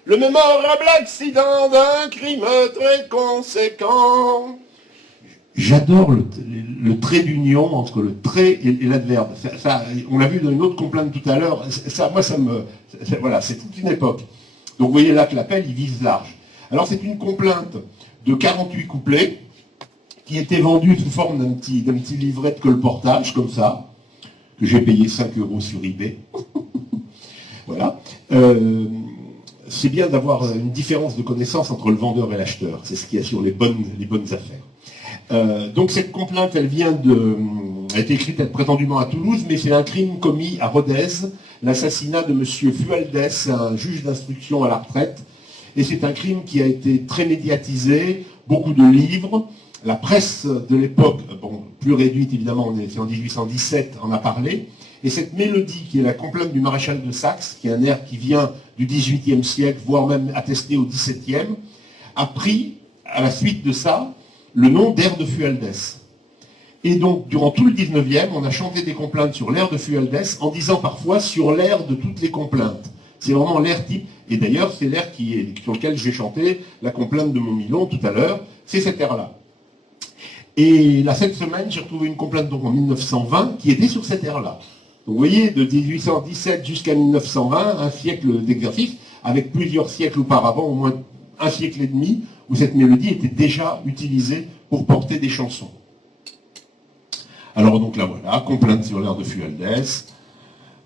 le mémorable accident d'un crime très conséquent. J'adore le trait d'union entre le trait et l'adverbe. Ça, on l'a vu dans une autre complainte tout à l'heure. Voilà, c'est toute une époque. Donc vous voyez là que l'appel, il vise large. Alors c'est une complainte de 48 couplets qui était vendue sous forme d'un petit livret de colportage, comme ça, que j'ai payé 5 € sur eBay. Voilà. C'est bien d'avoir une différence de connaissance entre le vendeur et l'acheteur. C'est ce qui assure les bonnes affaires. Donc cette complainte, elle a été écrite prétendument à Toulouse, mais c'est un crime commis à Rodez, l'assassinat de M. Fualdès, un juge d'instruction à la retraite. Et c'est un crime qui a été très médiatisé, beaucoup de livres. La presse de l'époque, bon, plus réduite évidemment, c'est en 1817, en a parlé. Et cette mélodie qui est la complainte du maréchal de Saxe, qui est un air qui vient du XVIIIe siècle, voire même attesté au XVIIe, a pris, à la suite de ça, le nom d'air de Fualdès. Et donc, durant tout le XIXe, on a chanté des complaintes sur l'air de Fualdès, en disant parfois sur l'air de toutes les complaintes. C'est vraiment l'air type. Et d'ailleurs, c'est l'air sur lequel j'ai chanté la complainte de Montmillon tout à l'heure. C'est cet air-là. Et là, cette semaine, j'ai retrouvé une complainte donc en 1920 qui était sur cet air-là. Donc, vous voyez, de 1817 jusqu'à 1920, un siècle d'exercice, avec plusieurs siècles auparavant, au moins un siècle et demi, où cette mélodie était déjà utilisée pour porter des chansons. Alors donc là voilà, complainte sur l'air de Fualdès,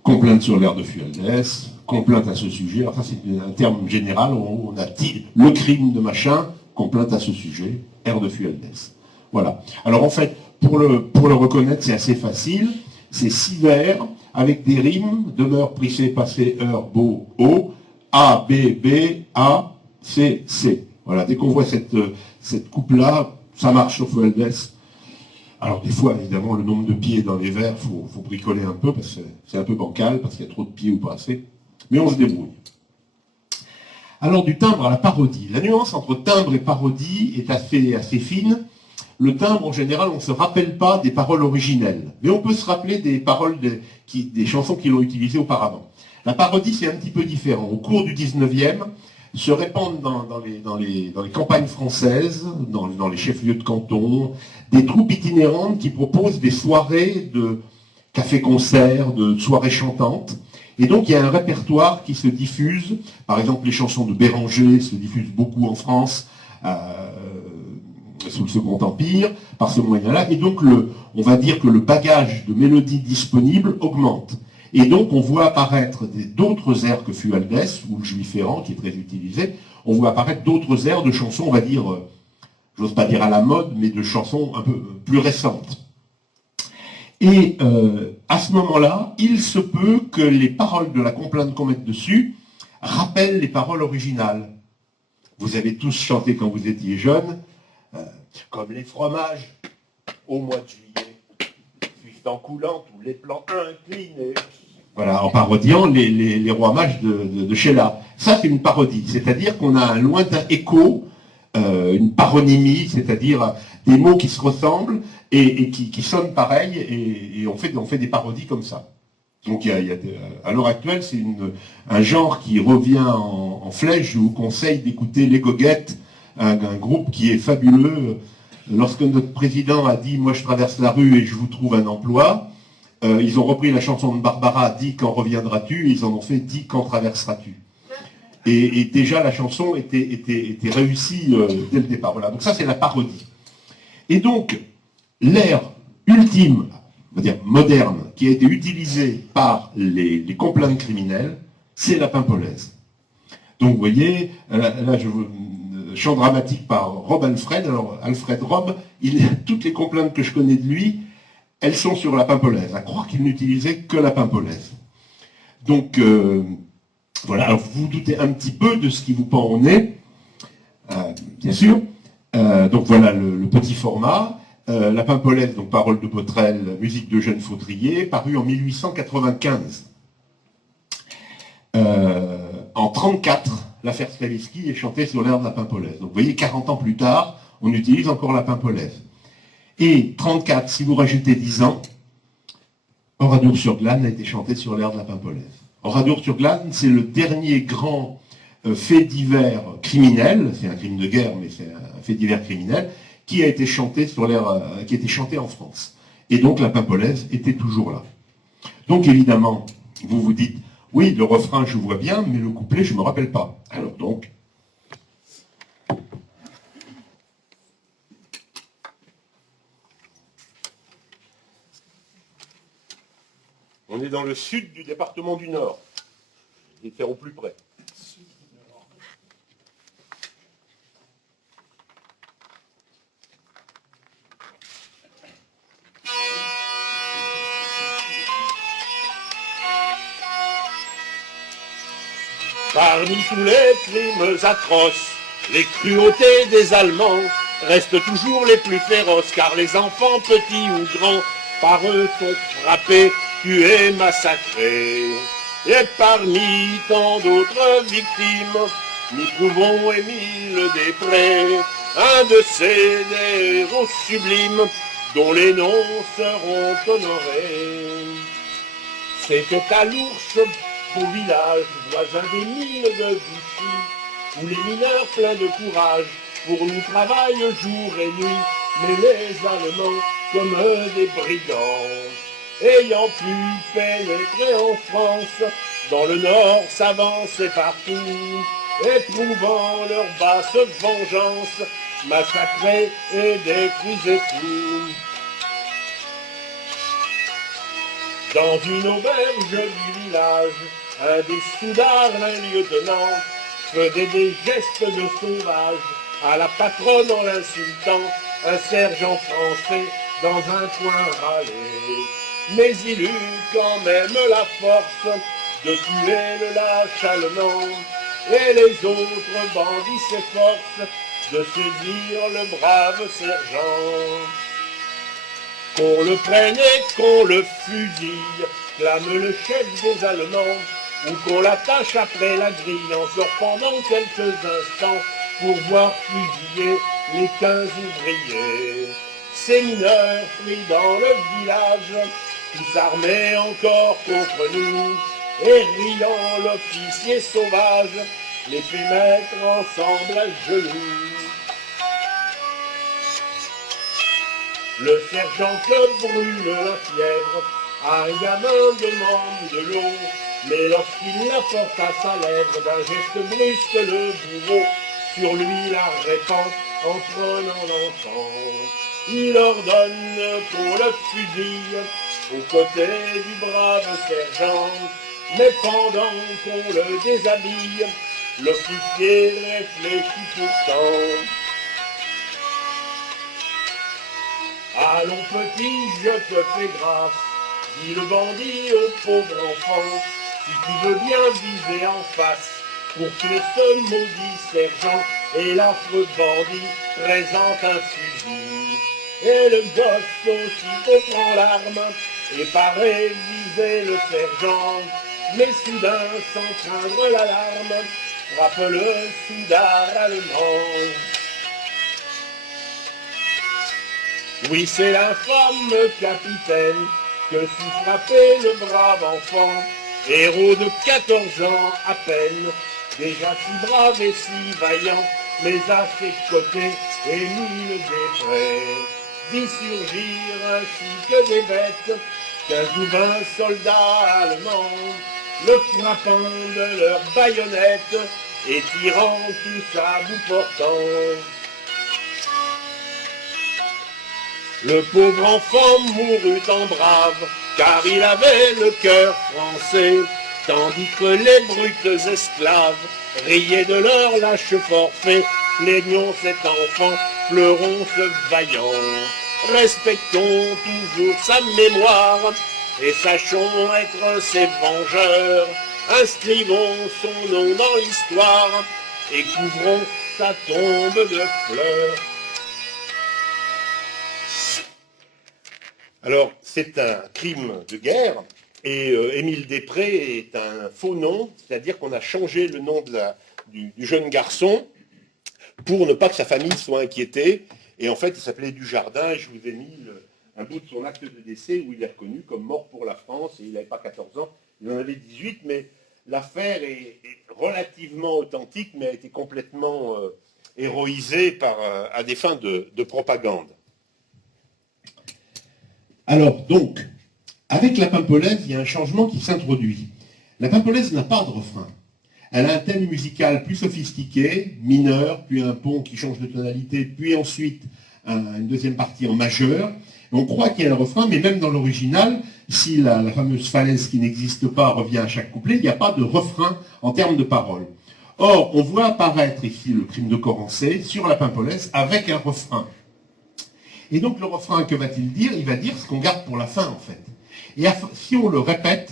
complainte sur l'air de Fualdès, complainte à ce sujet. Alors ça c'est un terme général, on a dit le crime de machin, complainte à ce sujet, air de Fualdès. Voilà. Alors en fait, pour le reconnaître, c'est assez facile. C'est 6 vers avec des rimes, demeure, prissé, passé, heure, beau, O, A, B, B, A, C, C. Voilà, dès qu'on voit cette coupe-là, ça marche sur Fualdès. Alors des fois, évidemment, le nombre de pieds dans les vers, faut bricoler un peu, parce que c'est un peu bancal, parce qu'il y a trop de pieds ou pas assez. Mais on se débrouille. Alors du timbre à la parodie. La nuance entre timbre et parodie est assez fine. Le timbre, en général, on ne se rappelle pas des paroles originelles. Mais on peut se rappeler des paroles des chansons qui l'ont utilisées auparavant. La parodie, c'est un petit peu différent. Au cours du 19e, se répandent dans les campagnes françaises, dans les chefs-lieux de canton, des troupes itinérantes qui proposent des soirées de café-concerts, de soirées chantantes. Et donc il y a un répertoire qui se diffuse. Par exemple, les chansons de Béranger se diffusent beaucoup en France sous le Second Empire, par ce moyen-là. Et donc on va dire que le bagage de mélodies disponibles augmente. Et donc, on voit apparaître d'autres airs que Fualdès, ou le juif errant, qui est très utilisé. On voit apparaître d'autres airs de chansons, on va dire, j'ose pas dire à la mode, mais de chansons un peu plus récentes. Et à ce moment-là, il se peut que les paroles de la complainte qu'on mette dessus rappellent les paroles originales. Vous avez tous chanté quand vous étiez jeunes, comme les fromages au mois de juillet. Christ en coulant tous les plans inclinés. Voilà, en parodiant les rois mages de Sheila. Ça, c'est une parodie, c'est-à-dire qu'on a un lointain écho, une paronymie, c'est-à-dire des mots qui se ressemblent et qui sonnent pareil, et on fait des parodies comme ça. Donc à l'heure actuelle, c'est un genre qui revient en flèche. Je vous conseille d'écouter Les Goguettes, un groupe qui est fabuleux. Lorsque notre président a dit « Moi, je traverse la rue et je vous trouve un emploi », ils ont repris la chanson de Barbara « Dis quand reviendras-tu » et ils en ont fait « Dis quand traverseras-tu ». Et déjà, la chanson était réussie dès le départ. Voilà. Donc ça, c'est la parodie. Et donc, l'air ultime, on va dire moderne, qui a été utilisé par les complaintes criminelles, c'est la pimpolaise. Donc, vous voyez, là, chant dramatique par Rob Alfred. Alors, Alfred Rob, toutes les complaintes que je connais de lui, elles sont sur la pimpolaise, à croire qu'il n'utilisait que la pimpolaise. Donc, voilà, alors vous vous doutez un petit peu de ce qui vous pend au nez, bien sûr. Donc voilà le petit format. La pimpolaise, donc paroles de Botrel, musique d'Eugène Fautrier, paru en 1895. En 1934, l'affaire Stravinsky est chantée sur l'air de la pimpolaise. Donc vous voyez, 40 ans plus tard, on utilise encore la pimpolaise. Et 34, si vous rajoutez 10 ans, Oradour-sur-Glane a été chanté sur l'air de la pimpolaise. Oradour-sur-Glane, c'est le dernier grand fait divers criminel, c'est un crime de guerre, mais c'est un fait divers criminel, qui a été chanté sur l'air, qui a été chanté en France. Et donc la pimpolaise était toujours là. Donc évidemment, vous vous dites, oui, le refrain je vois bien, mais le couplet je ne me rappelle pas. Alors donc, On est dans le sud du département du Nord. Et faire au plus près. Parmi tous les crimes atroces, les cruautés des Allemands restent toujours les plus féroces, car les enfants, petits ou grands, par eux sont frappés, tués, massacrés. Et parmi tant d'autres victimes, nous trouvons Émile Després, un de ces héros sublimes dont les noms seront honorés. C'était à l'Ourche, beau village, voisin des mines de Vichy, où les mineurs pleins de courage pour nous travaillent jour et nuit, mais les Allemands comme des brigands. Ayant pu pénétrer en France, dans le Nord s'avancer partout, éprouvant leur basse vengeance, massacrer et détruisaient tout. Dans une auberge du village, un des soudards, un lieutenant, faisait des gestes de sauvage à la patronne en l'insultant, un sergent français dans un coin râlait. Mais il eut quand même la force de tuer le lâche allemand, et les autres bandits s'efforcent de saisir le brave sergent. Qu'on le prenne et qu'on le fusille, clame le chef des Allemands, ou qu'on l'attache après la grille en sort pendant quelques instants pour voir fusiller les 15 ouvriers. Ces mineurs pris dans le village, tous armés encore contre nous, et riant l'officier sauvage les fait mettre ensemble à genoux. Le sergent que brûle la fièvre, à un gamin demande de l'eau, mais lorsqu'il la porte à sa lèvre, d'un geste brusque le bourreau sur lui la répand en prenant l'enfant. Il ordonne qu'on le fusille aux côtés du brave sergent, mais pendant qu'on le déshabille, l'officier réfléchit pourtant. Allons petit, je te fais grâce, dit le bandit au pauvre enfant, si tu veux bien viser en face, pour tuer ce maudit sergent, et l'affreux bandit présente un fusil. Et le gosse aussitôt prend l'arme et paraît viser le sergent. Mais soudain, sans craindre l'alarme, frappe le soudard allemand. Oui, c'est l'infâme capitaine que sut frapper le brave enfant, héros de 14 ans à peine, déjà si brave et si vaillant, mais à ses côtés, Émile Després vit surgir ainsi que des bêtes, 15 ou 20 soldats allemands, le frappant de leurs baïonnettes et tirant tous à bout portant. Le pauvre enfant mourut en brave, car il avait le cœur français, tandis que les brutes esclaves riaient de leur lâche forfait. Plaignons cet enfant, pleurons ce vaillant, respectons toujours sa mémoire, et sachons être ses vengeurs. Inscrivons son nom dans l'histoire, et couvrons sa tombe de fleurs. Alors, c'est un crime de guerre, et Émile Després est un faux nom, c'est-à-dire qu'on a changé le nom du jeune garçon pour ne pas que sa famille soit inquiétée, et en fait, il s'appelait Dujardin, et je vous ai mis un bout de son acte de décès où il est reconnu comme mort pour la France, et il n'avait pas 14 ans, il en avait 18, mais l'affaire est relativement authentique, mais a été complètement héroïsée à des fins de propagande. Alors, donc, avec la Pimpolaise, il y a un changement qui s'introduit. La Pimpolaise n'a pas de refrain. Elle a un thème musical plus sophistiqué, mineur, puis un pont qui change de tonalité, puis ensuite une deuxième partie en majeur. On croit qu'il y a un refrain, mais même dans l'original, si la fameuse falaise qui n'existe pas revient à chaque couplet, il n'y a pas de refrain en termes de paroles. Or, on voit apparaître ici le crime de Corancé sur la Pimpolaise avec un refrain. Et donc le refrain, que va-t-il dire? Il va dire ce qu'on garde pour la fin, en fait. Et si on le répète,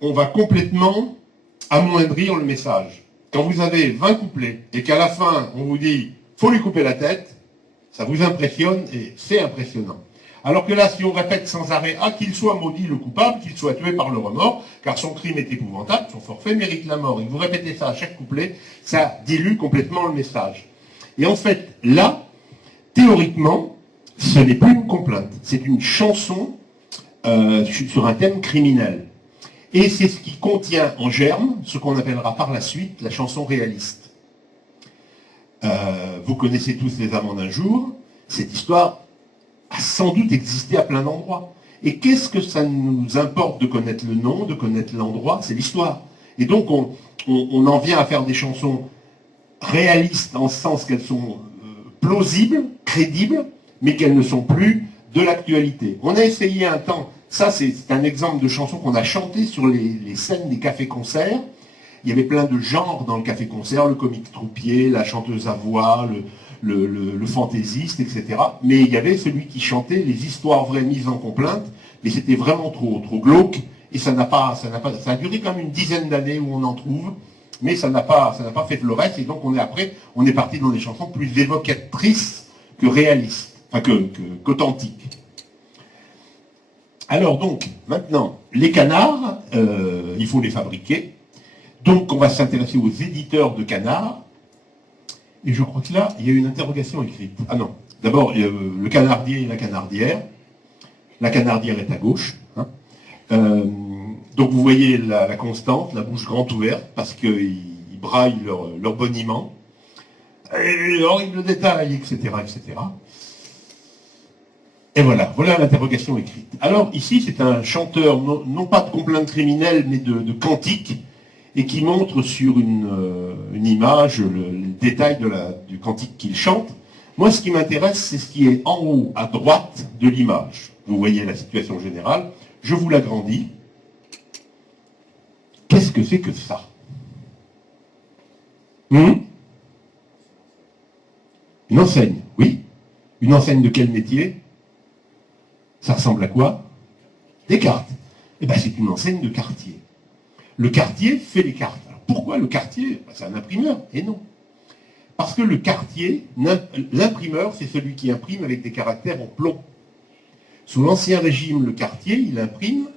on va complètement amoindrir le message. Quand vous avez 20 couplets et qu'à la fin, on vous dit « faut lui couper la tête », ça vous impressionne et c'est impressionnant. Alors que là, si on répète sans arrêt « ah, qu'il soit maudit le coupable, qu'il soit tué par le remords, car son crime est épouvantable, son forfait mérite la mort », et que vous répétez ça à chaque couplet, ça dilue complètement le message. Et en fait, là, théoriquement, ce n'est plus une complainte, c'est une chanson sur un thème criminel. Et c'est ce qui contient en germe ce qu'on appellera par la suite la chanson réaliste. Vous connaissez tous Les Amants d'un jour, cette histoire a sans doute existé à plein d'endroits. Et qu'est-ce que ça nous importe de connaître le nom, de connaître l'endroit? C'est l'histoire. Et donc on en vient à faire des chansons réalistes en ce sens qu'elles sont plausibles, crédibles, mais qu'elles ne sont plus de l'actualité. On a essayé un temps, ça c'est un exemple de chanson qu'on a chanté sur les scènes des cafés-concerts. Il y avait plein de genres dans le café-concert, le comique troupier, la chanteuse à voix, le fantaisiste, etc. Mais il y avait celui qui chantait les histoires vraies mises en complainte, mais c'était vraiment trop glauque, et ça a duré quand même une dizaine d'années où on en trouve, mais ça n'a pas fait de le reste, et donc on est parti dans des chansons plus évocatrices que réalistes, enfin qu'authentiques. Alors donc, maintenant, les canards, il faut les fabriquer. Donc on va s'intéresser aux éditeurs de canards. Et je crois que là, il y a une interrogation écrite. Ah non, d'abord, le canardier et la canardière. La canardière est à gauche. Hein. Donc vous voyez la constante, la bouche grande ouverte, parce qu'ils braillent leur boniment. Et horrible détail, etc., etc. Et voilà l'interrogation écrite. Alors ici, c'est un chanteur, non pas de complainte criminelle, mais de cantique, et qui montre sur une image le détail du cantique qu'il chante. Moi, ce qui m'intéresse, c'est ce qui est en haut, à droite de l'image. Vous voyez la situation générale. Je vous l'agrandis. Qu'est-ce que c'est que ça? Une enseigne, oui. Une enseigne de quel métier? Ça ressemble à quoi? Des cartes. Eh bien, c'est une enseigne de quartier. Le quartier fait les cartes. Alors, pourquoi le quartier? C'est un imprimeur. Et non. Parce que le quartier, l'imprimeur, c'est celui qui imprime avec des caractères en plomb. Sous l'Ancien Régime, le quartier, il imprime,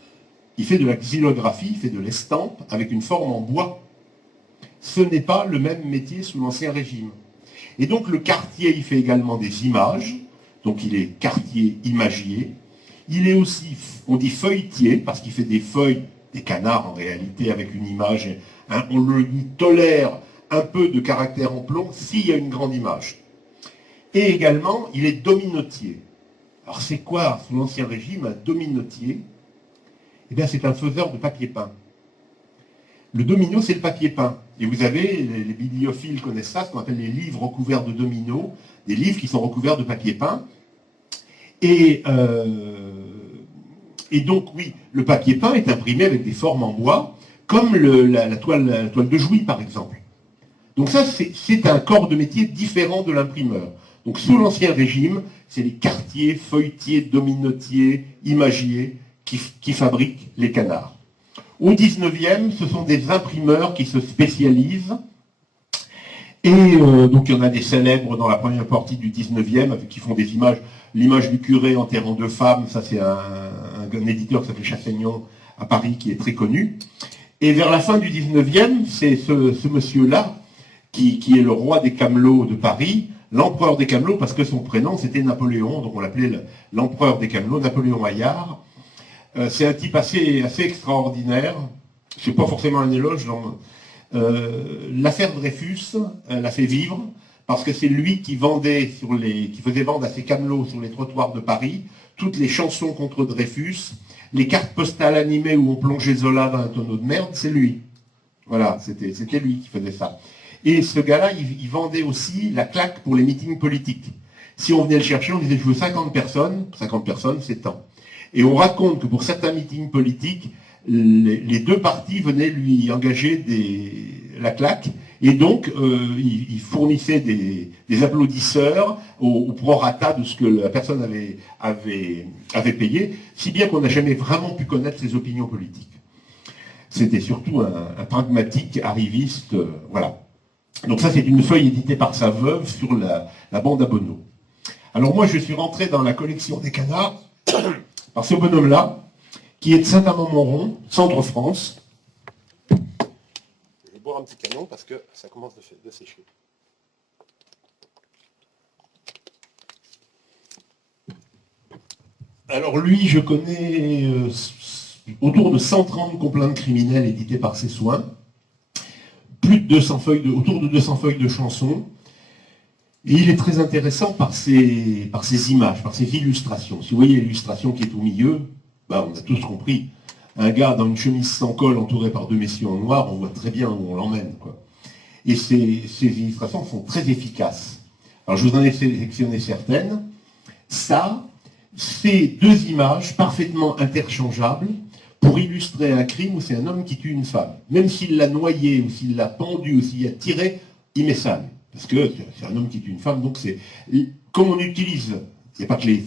il fait de la xylographie, il fait de l'estampe avec une forme en bois. Ce n'est pas le même métier sous l'Ancien Régime. Et donc le quartier, il fait également des images, donc il est quartier imagier. Il est aussi, on dit feuilletier, parce qu'il fait des feuilles, des canards en réalité, avec une image. Hein, on lui tolère un peu de caractère en plomb s'il y a une grande image. Et également, il est dominotier. Alors c'est quoi, sous l'Ancien Régime, un dominotier? Eh bien, c'est un faiseur de papier peint. Le domino, c'est le papier peint. Et vous avez, les bibliophiles connaissent ça, ce qu'on appelle les livres recouverts de domino, des livres qui sont recouverts de papier peint. Et donc, oui, le papier peint est imprimé avec des formes en bois, comme la toile de Jouy, par exemple. Donc ça, c'est un corps de métier différent de l'imprimeur. Donc sous l'Ancien Régime, c'est les quartiers, feuilletiers, dominotiers, imagiers qui fabriquent les canards. Au 19e, ce sont des imprimeurs qui se spécialisent. Et donc il y en a des célèbres dans la première partie du 19e, qui font des images. L'image du curé enterrant deux femmes, ça c'est un éditeur qui s'appelle Chassaignon à Paris, qui est très connu. Et vers la fin du 19e, c'est ce monsieur-là, qui est le roi des camelots de Paris, l'empereur des camelots, parce que son prénom c'était Napoléon, donc on l'appelait l'empereur des camelots, Napoléon Maillard. C'est un type assez extraordinaire, c'est pas forcément un éloge. L'affaire Dreyfus l'a fait vivre, parce que c'est lui qui faisait vendre à ses camelots sur les trottoirs de Paris toutes les chansons contre Dreyfus, les cartes postales animées où on plongeait Zola dans un tonneau de merde, c'est lui. Voilà, c'était lui qui faisait ça. Et ce gars-là, il vendait aussi la claque pour les meetings politiques. Si on venait le chercher, on disait je veux 50 personnes c'est tant. Et on raconte que pour certains meetings politiques, les deux partis venaient lui engager la claque, et donc il fournissait des applaudisseurs au prorata de ce que la personne avait payé, si bien qu'on n'a jamais vraiment pu connaître ses opinions politiques. C'était surtout un pragmatique arriviste, voilà. Donc ça, c'est une feuille éditée par sa veuve sur la bande à Bonneau. Alors moi, je suis rentré dans la collection des canards par ce bonhomme-là, qui est de Saint-Amand-Montrond, Centre-France. Je vais boire un petit canon parce que ça commence de sécher. Alors lui, je connais autour de 130 complaintes criminelles éditées par ses soins, autour de 200 feuilles de chansons. Et il est très intéressant par ses images, par ses illustrations. Si vous voyez l'illustration qui est au milieu, on a tous compris. Un gars dans une chemise sans col entouré par deux messieurs en noir, on voit très bien où on l'emmène, quoi. Et ces illustrations sont très efficaces. Alors je vous en ai sélectionné certaines. Ça, c'est deux images parfaitement interchangeables pour illustrer un crime où c'est un homme qui tue une femme. Même s'il l'a noyée, ou s'il l'a pendue, ou s'il a tiré, il met ça. Parce que c'est un homme qui tue une femme, donc c'est... Comme on utilise, il n'y a pas que les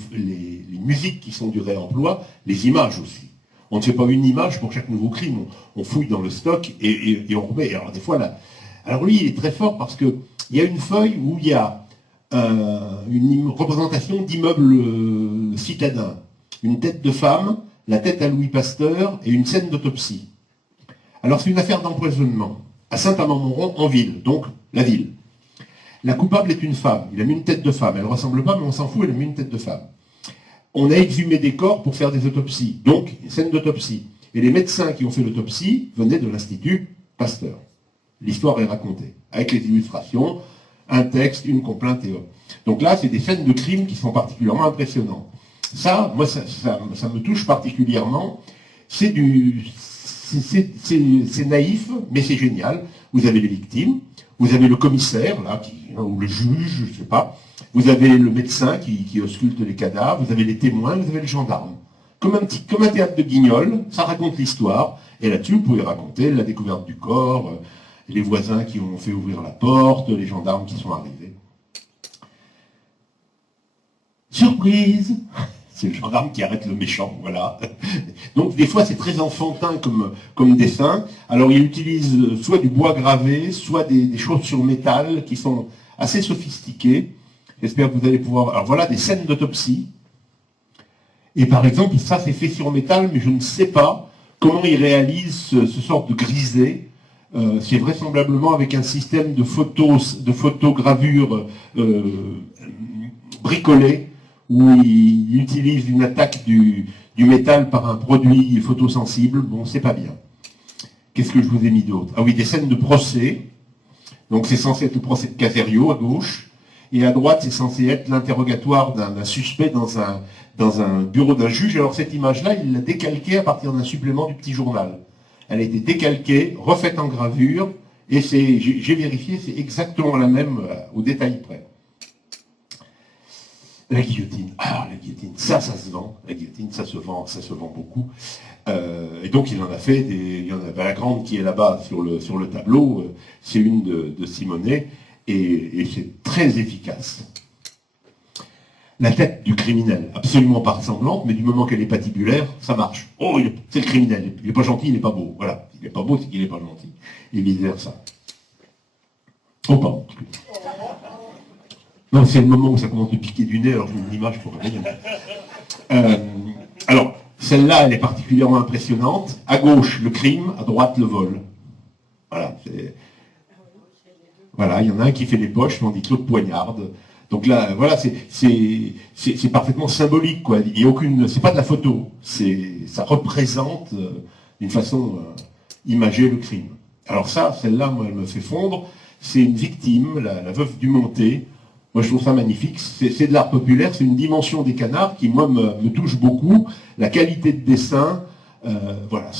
musiques qui sont du réemploi, les images aussi. On ne fait pas une image pour chaque nouveau crime, on fouille dans le stock et on remet. Alors des fois, là... Alors lui, il est très fort parce qu'il y a une feuille où il y a une représentation d'immeubles citadins. Une tête de femme, la tête à Louis Pasteur et une scène d'autopsie. Alors c'est une affaire d'empoisonnement, à Saint-Amand-Montrond, en ville, donc la ville. La coupable est une femme, il a mis une tête de femme, elle ne ressemble pas, mais on s'en fout, elle a mis une tête de femme. On a exhumé des corps pour faire des autopsies, donc une scène d'autopsie. Et les médecins qui ont fait l'autopsie venaient de l'Institut Pasteur. L'histoire est racontée, avec les illustrations, un texte, une complainte et autres. Donc là, c'est des scènes de crimes qui sont particulièrement impressionnantes. Ça, moi, ça me touche particulièrement. C'est naïf, mais c'est génial. Vous avez les victimes, vous avez le commissaire, là, ou le juge, je ne sais pas. Vous avez le médecin qui ausculte les cadavres, vous avez les témoins, vous avez les gendarmes. Comme un théâtre de Guignol, ça raconte l'histoire. Et là-dessus, vous pouvez raconter la découverte du corps, les voisins qui ont fait ouvrir la porte, les gendarmes qui sont arrivés. Surprise! C'est le gendarme qui arrête le méchant, voilà. Donc des fois c'est très enfantin comme dessin. Alors il utilise soit du bois gravé, soit des choses sur métal qui sont assez sophistiqués. J'espère que vous allez pouvoir... Alors voilà des scènes d'autopsie. Et par exemple, ça c'est fait sur métal, mais je ne sais pas comment ils réalisent ce sort de grisé. C'est vraisemblablement avec un système de photogravure bricolé, où ils utilisent une attaque du métal par un produit photosensible. Bon, c'est pas bien. Qu'est-ce que je vous ai mis d'autre? Ah oui, des scènes de procès. Donc c'est censé être le procès de Caserio à gauche. Et à droite, c'est censé être l'interrogatoire d'un suspect dans un bureau d'un juge. Alors cette image-là, il l'a décalquée à partir d'un supplément du Petit Journal. Elle a été décalquée, refaite en gravure, et j'ai vérifié, c'est exactement la même au détail près. La guillotine. Ah, la guillotine, ça se vend. La guillotine, ça se vend beaucoup. Et donc il en a fait il y en a la grande qui est là-bas sur le tableau, c'est une de Simonet, et c'est très efficace. La tête du criminel, absolument pas ressemblante, mais du moment qu'elle est patibulaire, ça marche. Oh, c'est le criminel, il n'est pas gentil, il n'est pas beau. Voilà, il n'est pas beau, c'est qu'il n'est pas gentil. Et vice-versa. Oh, pardon. Non, c'est le moment où ça commence de piquer du nez, alors je mets une image pour rien. Alors, celle-là, elle est particulièrement impressionnante. À gauche, le crime, à droite, le vol. Voilà, il y en a un qui fait les poches, tandis que l'autre poignarde. Donc là, voilà, c'est parfaitement symbolique, quoi. Il y a aucune, c'est pas de la photo, ça représente d'une façon imagée le crime. Alors ça, celle-là, moi, elle me fait fondre. C'est une victime, la veuve du Monté. Moi, je trouve ça magnifique. C'est de l'art populaire, c'est une dimension des canards qui, moi, me touche beaucoup. La qualité de dessin, voilà,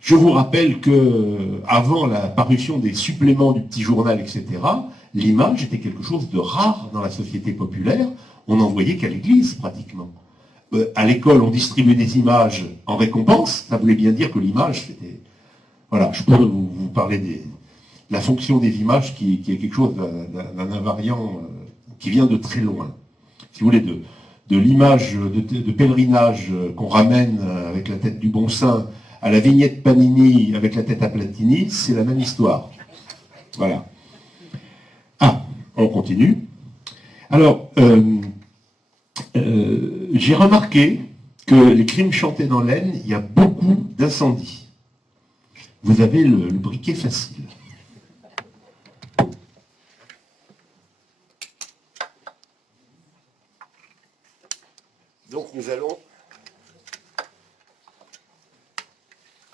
Je vous rappelle que avant la parution des suppléments du Petit Journal, etc., l'image était quelque chose de rare dans la société populaire. On n'en voyait qu'à l'église, pratiquement. À l'école, on distribuait des images en récompense. Ça voulait bien dire que l'image, c'était... Voilà, je pourrais vous parler de la fonction des images qui est quelque chose d'un invariant qui vient de très loin. Si vous voulez, de l'image de pèlerinage qu'on ramène avec la tête du bon saint à la vignette Panini avec la tête à Platini, c'est la même histoire. Voilà. Ah, on continue. Alors, j'ai remarqué que les crimes chantés dans l'Aisne, il y a beaucoup d'incendies. Vous avez le briquet facile. Donc nous allons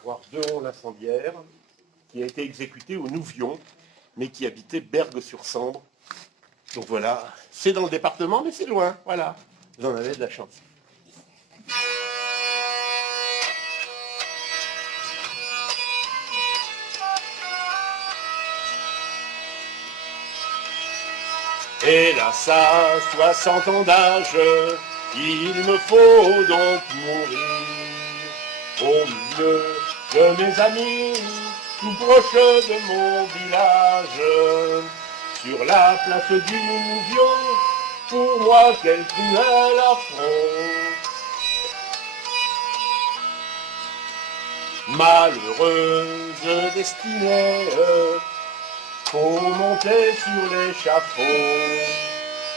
voir Deon l'incendiaire, qui a été exécuté au Nouvion, mais qui habitait Bergue-sur-Sambre. Donc voilà, c'est dans le département, mais c'est loin, voilà. Vous en avez de la chance. Hélas, à 60 ans d'âge, il me faut donc mourir au milieu de mes amis, tout proche de mon village, sur la place du Nouvion, pour moi quel cruel affront. Malheureuse destinée, faut monter sur l'échafaud,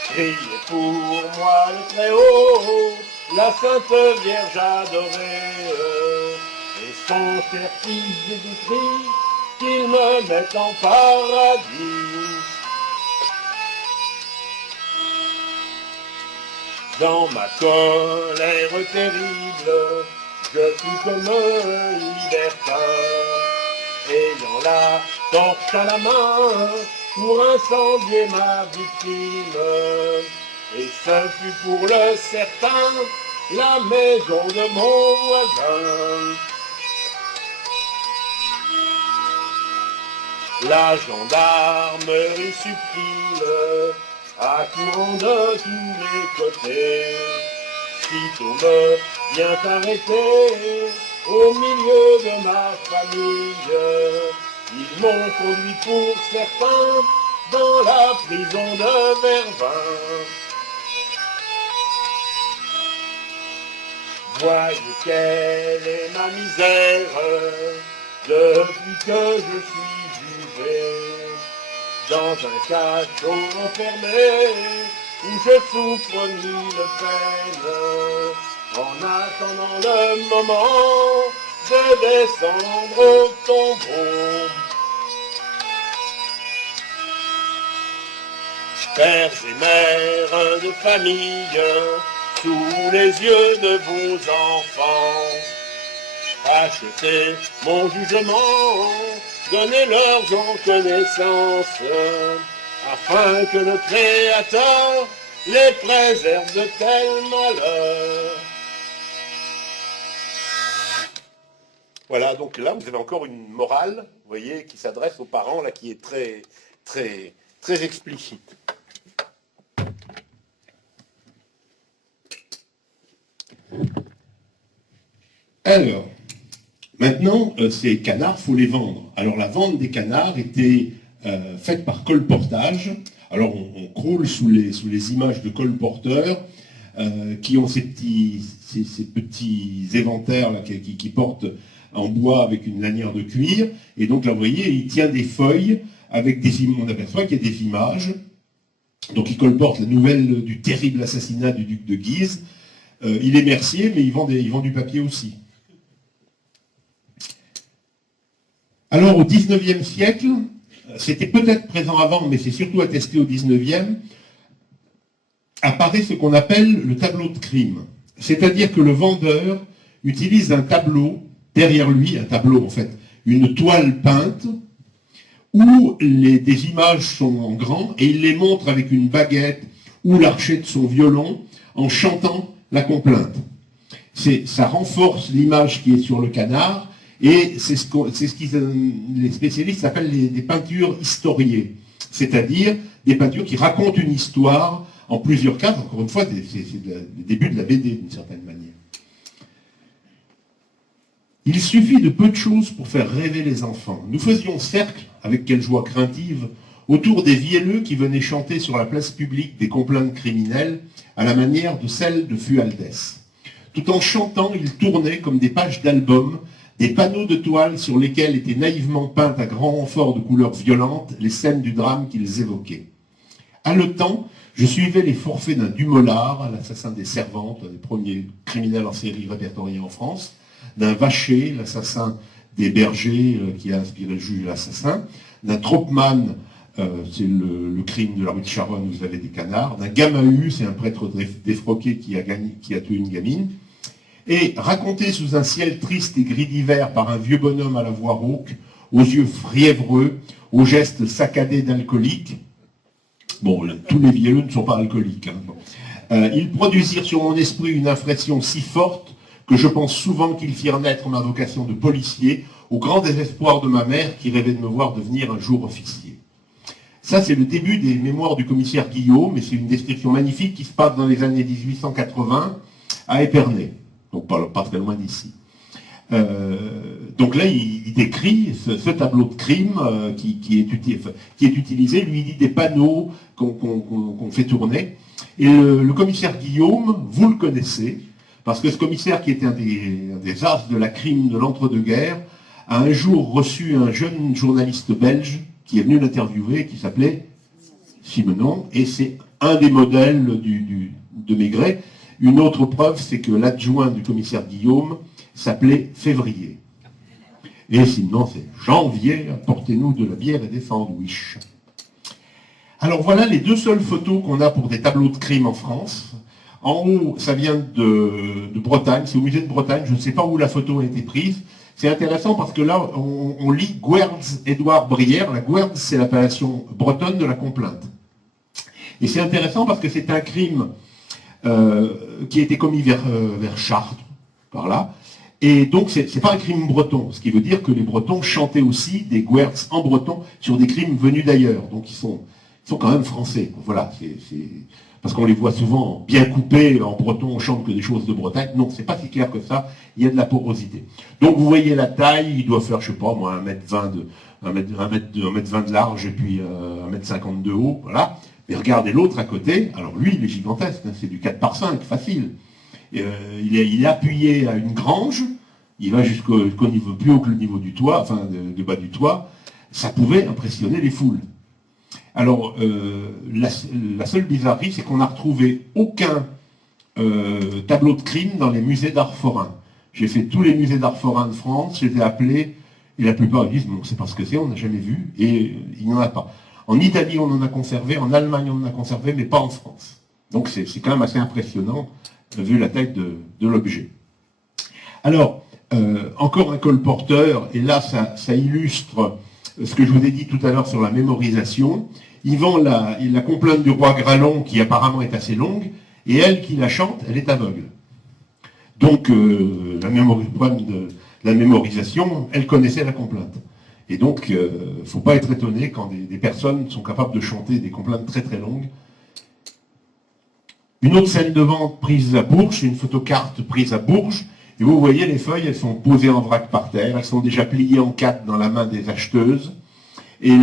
crier pour moi le Très-Haut, la Sainte Vierge adorée, et son cher fils Jésus-Christ, qu'il me mette en paradis. Dans ma colère terrible, je fus comme un libertin, ayant la torche à la main pour incendier ma victime. Et ce fut pour le certain la maison de mon voisin. La gendarmerie subtile, accourant de tous les côtés, sitôt me vient arrêter au milieu de ma famille. Ils m'ont conduit pour certains dans la prison de Vervins. Voyez quelle est ma misère depuis que je suis jugé. dans un cachot enfermé, où je souffre mille peines, en attendant le moment de descendre au tombeau. Pères et mères de famille, sous les yeux de vos enfants, achetez mon jugement, donnez-leur en connaissance, afin que le Créateur les préserve de tels malheurs. Voilà, donc là, vous avez encore une morale, vous voyez, qui s'adresse aux parents, là, qui est très, très, très explicite. Alors, maintenant, ces canards, il faut les vendre. Alors, la vente des canards était faite par colportage. Alors, on croule sous les images de colporteurs qui ont ces petits éventaires là, qui portent en bois avec une lanière de cuir. Et donc, là, vous voyez, il tient des feuilles avec des images. On aperçoit qu'il y a des images. Donc, il colporte la nouvelle du terrible assassinat du duc de Guise. Il est mercier, mais il vend du papier aussi. Alors, au XIXe siècle, c'était peut-être présent avant, mais c'est surtout attesté au XIXe, apparaît ce qu'on appelle le tableau de crime. C'est-à-dire que le vendeur utilise un tableau, derrière lui, un tableau en fait, une toile peinte, où des images sont en grand, et il les montre avec une baguette ou l'archet de son violon, en chantant la complainte. Ça renforce l'image qui est sur le canard, et c'est ce que les spécialistes appellent des peintures historiées, c'est-à-dire des peintures qui racontent une histoire en plusieurs cases. Encore une fois, c'est le début de la BD d'une certaine manière. Il suffit de peu de choses pour faire rêver les enfants. Nous faisions cercle, avec quelle joie craintive, autour des vielleux qui venaient chanter sur la place publique des complaintes criminelles à la manière de celle de Fualdès. Tout en chantant, ils tournaient comme des pages d'album, des panneaux de toile sur lesquels étaient naïvement peintes à grand renfort de couleurs violentes les scènes du drame qu'ils évoquaient. Haletant, je suivais les forfaits d'un Dumollard, l'assassin des servantes, un des premiers criminels en série répertoriés en France, d'un Vacher, l'assassin des bergers qui a inspiré le juge l'assassin, d'un Troppmann, c'est le crime de la rue de Charonne où vous avez des canards, d'un Gamahus, c'est un prêtre défroqué qui a tué une gamine, et raconté sous un ciel triste et gris d'hiver par un vieux bonhomme à la voix rauque, aux yeux fiévreux, aux gestes saccadés d'alcoolique. Bon, tous les vielleux ne sont pas alcooliques. Hein. Ils produisirent sur mon esprit une impression si forte que je pense souvent qu'ils firent naître ma vocation de policier, au grand désespoir de ma mère qui rêvait de me voir devenir un jour officier. Ça, c'est le début des mémoires du commissaire Guillaume, et c'est une description magnifique qui se passe dans les années 1880 à Épernay, donc pas très loin d'ici. Donc là, il décrit ce tableau de crime qui est utilisé, lui il dit des panneaux qu'on fait tourner. Et le commissaire Guillaume, vous le connaissez, parce que ce commissaire qui était un des as de la crime de l'entre-deux-guerres, a un jour reçu un jeune journaliste belge qui est venu l'interviewer, qui s'appelait Simenon, et c'est un des modèles de Maigret. Une autre preuve, c'est que l'adjoint du commissaire Guillaume s'appelait Février. Et sinon, c'est Janvier, apportez-nous de la bière et des sandwichs. Alors voilà les deux seules photos qu'on a pour des tableaux de crime en France. En haut, ça vient de Bretagne, c'est au musée de Bretagne, je ne sais pas où la photo a été prise. C'est intéressant parce que là, on lit Guertz Édouard Brière. La Guertz, c'est l'appellation bretonne de la complainte. Et c'est intéressant parce que c'est un crime qui a été commis vers Chartres, par là. Et donc, c'est pas un crime breton, ce qui veut dire que les Bretons chantaient aussi des Guertz en breton sur des crimes venus d'ailleurs. Donc, ils sont quand même français. Voilà, parce qu'on les voit souvent bien coupés, en breton, on chante que des choses de Bretagne. Non, c'est pas si clair que ça, il y a de la porosité. Donc vous voyez la taille, il doit faire, je sais pas moi, 1m20 de large et puis 1m50 de haut, voilà. Mais regardez l'autre à côté, alors lui, il est gigantesque, hein, c'est du 4x5, facile. Il est appuyé à une grange, il va jusqu'au niveau, plus haut que le niveau du toit, enfin, du bas du toit, ça pouvait impressionner les foules. Alors, la seule bizarrerie, c'est qu'on n'a retrouvé aucun tableau de crime dans les musées d'art forain. J'ai fait tous les musées d'art forain de France, je les ai appelés, et la plupart ils disent, on ne sait pas ce que c'est, on n'a jamais vu, et il n'y en a pas. En Italie, on en a conservé, en Allemagne, on en a conservé, mais pas en France. Donc c'est quand même assez impressionnant, vu la taille de l'objet. Alors, encore un colporteur, et là, ça illustre ce que je vous ai dit tout à l'heure sur la mémorisation. Il vend la complainte du roi Gralon, qui apparemment est assez longue, et elle qui la chante, elle est aveugle. Donc, la mémorisation, elle connaissait la complainte. Et donc, il ne faut pas être étonné quand des personnes sont capables de chanter des complaintes très très longues. Une autre scène de vente prise à Bourges, une photocarte prise à Bourges, et vous voyez les feuilles, elles sont posées en vrac par terre, elles sont déjà pliées en quatre dans la main des acheteuses, et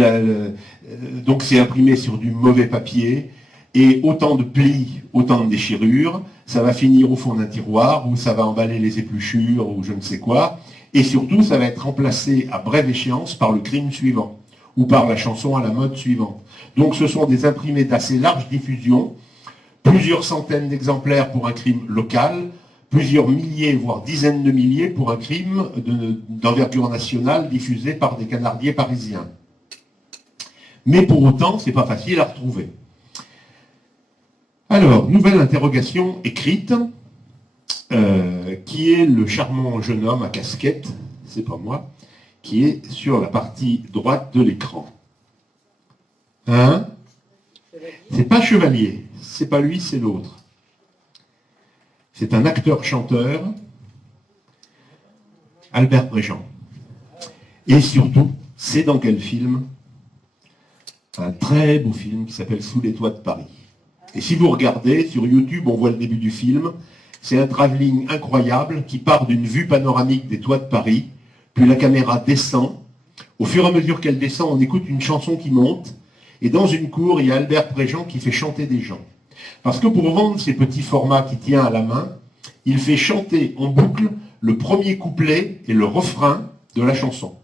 donc c'est imprimé sur du mauvais papier, et autant de plis, autant de déchirures, ça va finir au fond d'un tiroir, où ça va emballer les épluchures, ou je ne sais quoi, et surtout ça va être remplacé à brève échéance par le crime suivant, ou par la chanson à la mode suivante. Donc ce sont des imprimés d'assez large diffusion, plusieurs centaines d'exemplaires pour un crime local, plusieurs milliers, voire dizaines de milliers pour un crime d'envergure nationale diffusé par des canardiers parisiens. Mais pour autant, c'est pas facile à retrouver. Alors, nouvelle interrogation écrite, qui est le charmant jeune homme à casquette, c'est pas moi, qui est sur la partie droite de l'écran. Hein? C'est pas Chevalier, c'est pas lui, c'est l'autre. C'est un acteur-chanteur, Albert Préjean. Et surtout, c'est dans quel film? Un très beau film qui s'appelle Sous les toits de Paris. Et si vous regardez, sur YouTube, on voit le début du film, c'est un travelling incroyable qui part d'une vue panoramique des toits de Paris, puis la caméra descend. Au fur et à mesure qu'elle descend, on écoute une chanson qui monte, et dans une cour, il y a Albert Préjean qui fait chanter des gens. Parce que pour vendre ces petits formats qu'il tient à la main, il fait chanter en boucle le premier couplet et le refrain de la chanson.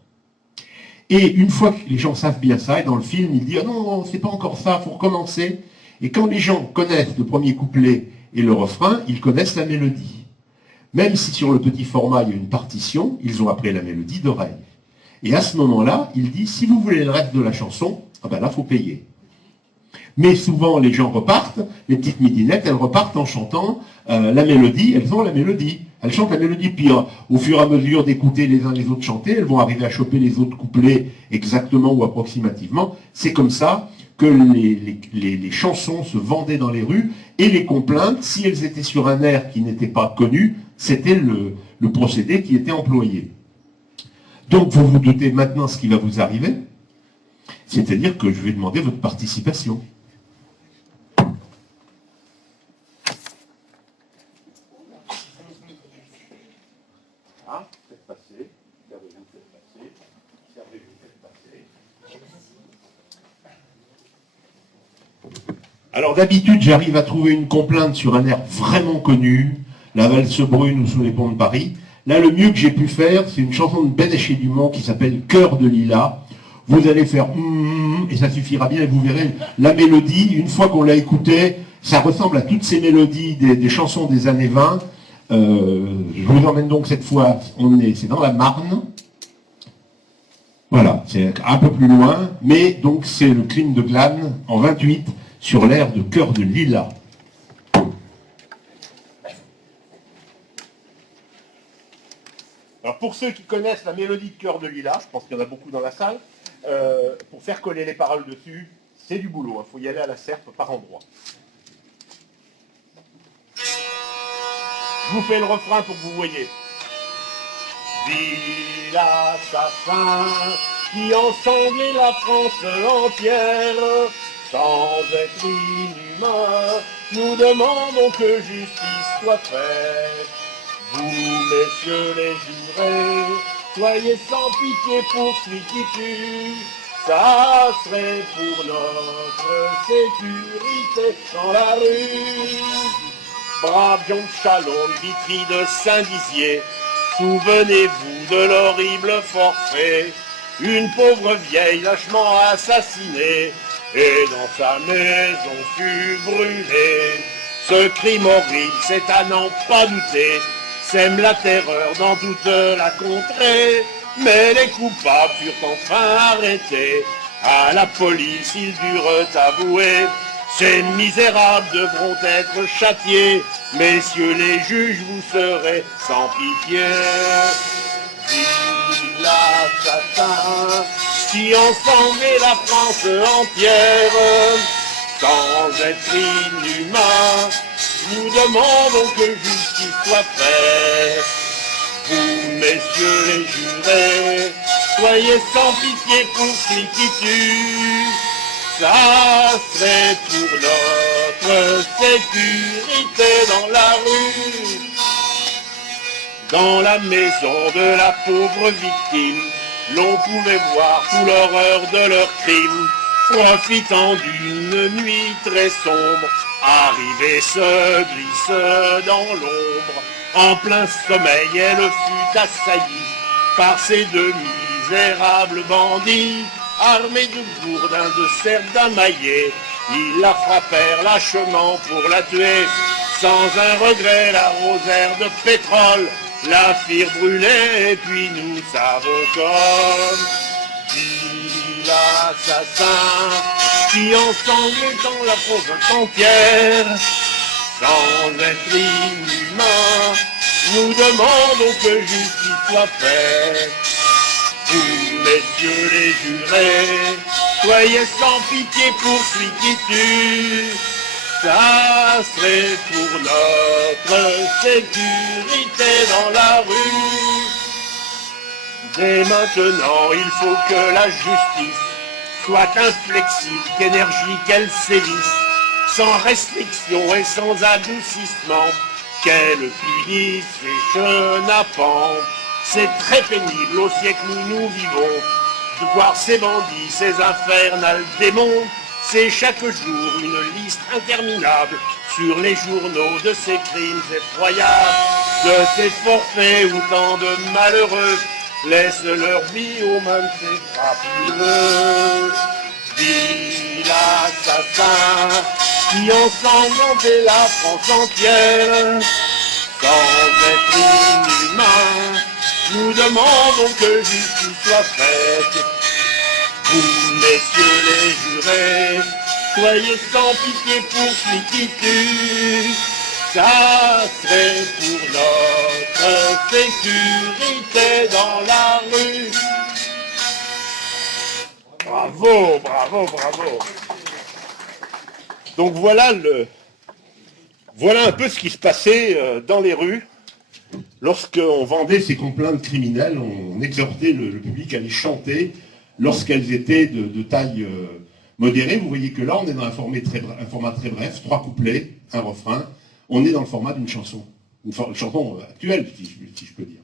Et une fois que les gens savent bien ça, et dans le film, il dit « Ah non, c'est pas encore ça, il faut recommencer ». Et quand les gens connaissent le premier couplet et le refrain, ils connaissent la mélodie. Même si sur le petit format, il y a une partition, ils ont appris la mélodie d'oreille. Et à ce moment-là, il dit « Si vous voulez le reste de la chanson, ah ben là, il faut payer ». Mais souvent, les gens repartent, les petites midinettes, elles repartent en chantant la mélodie, elles ont la mélodie. Elles chantent la mélodie, puis au fur et à mesure d'écouter les uns les autres chanter, elles vont arriver à choper les autres couplets exactement ou approximativement. C'est comme ça que les chansons se vendaient dans les rues, et les complaintes, si elles étaient sur un air qui n'était pas connu, c'était le procédé qui était employé. Donc vous vous doutez maintenant ce qui va vous arriver, c'est-à-dire que je vais demander votre participation. Alors d'habitude, j'arrive à trouver une complainte sur un air vraiment connu, la valse brune ou Sous les ponts de Paris. Là, le mieux que j'ai pu faire, c'est une chanson de Bénéché et Dumont qui s'appelle Cœur de Lilas. Vous allez faire et ça suffira bien, et vous verrez la mélodie, une fois qu'on l'a écoutée, ça ressemble à toutes ces mélodies des chansons des années 20. Je vous emmène donc cette fois, c'est dans la Marne. Voilà, c'est un peu plus loin, mais donc c'est le crime de Glane en 28 sur l'air de Cœur de Lilas. Alors pour ceux qui connaissent la mélodie de Cœur de Lilas, je pense qu'il y en a beaucoup dans la salle, pour faire coller les paroles dessus, c'est du boulot, il faut y aller à la serpe par endroit. Je vous fais le refrain pour que vous voyez. Dit l'assassin qui ensemblait la France entière, sans être inhumain, nous demandons que justice soit faite. Vous, messieurs les jurés, soyez sans pitié pour celui qui tue. Ça serait pour notre sécurité dans la rue. Braves gens de Chalon, de Vitry, de Saint-Dizier, souvenez-vous de l'horrible forfait. Une pauvre vieille lâchement assassinée et dans sa maison fut brûlé. Ce crime horrible, c'est à n'en pas douter, sème la terreur dans toute la contrée. Mais les coupables furent enfin arrêtés, à la police ils durent avouer. Ces misérables devront être châtiés, messieurs les juges, vous serez sans pitié. Dit l'assassin qui ensemblait la France entière, sans être inhumain, nous demandons que justice soit faite. Vous, messieurs les jurés, soyez sans pitié pour celui qui tue. Ça serait pour notre sécurité dans la rue. Dans la maison de la pauvre victime, l'on pouvait voir tout l'horreur de leur crime. Profitant d'une nuit très sombre, arrivée se glisse dans l'ombre. En plein sommeil, elle fut assaillie par ces deux misérables bandits. Armés de gourdins, de cerfs, d'amaillés, ils la frappèrent lâchement pour la tuer. Sans un regret, la rosèrent de pétrole, la firent brûler, et puis nous savons comme dit l'assassin qui ensanglait dans la province entière. Sans être inhumain, nous demandons que justice soit faite. Vous, messieurs les jurés, soyez sans pitié pour celui qui tue. Ça serait pour notre sécurité dans la rue. Dès maintenant, il faut que la justice soit inflexible, qu'énergique elle sévisse, sans restriction et sans adoucissement, qu'elle punisse ces chenapans. C'est très pénible au siècle où nous vivons de voir ces bandits, ces infernales démons. C'est chaque jour une liste interminable sur les journaux de ces crimes effroyables, de ces forfaits où tant de malheureux laissent leur vie aux mains de ces crapuleux. Dit l'assassin qui ensanglantait la France entière, sans être inhumain, nous demandons que justice soit faite. Vous, messieurs les jurés, soyez sans pitié pour celui qui tue. Ça serait pour notre sécurité dans la rue. Bravo, bravo, bravo. Donc voilà un peu ce qui se passait dans les rues. Lorsqu'on vendait ces complaintes criminelles, on exhortait le public à les chanter lorsqu'elles étaient de taille modérée. Vous voyez que là, on est dans un format très bref, 3 couplets, un refrain. On est dans le format d'une chanson, une chanson actuelle, si je peux dire.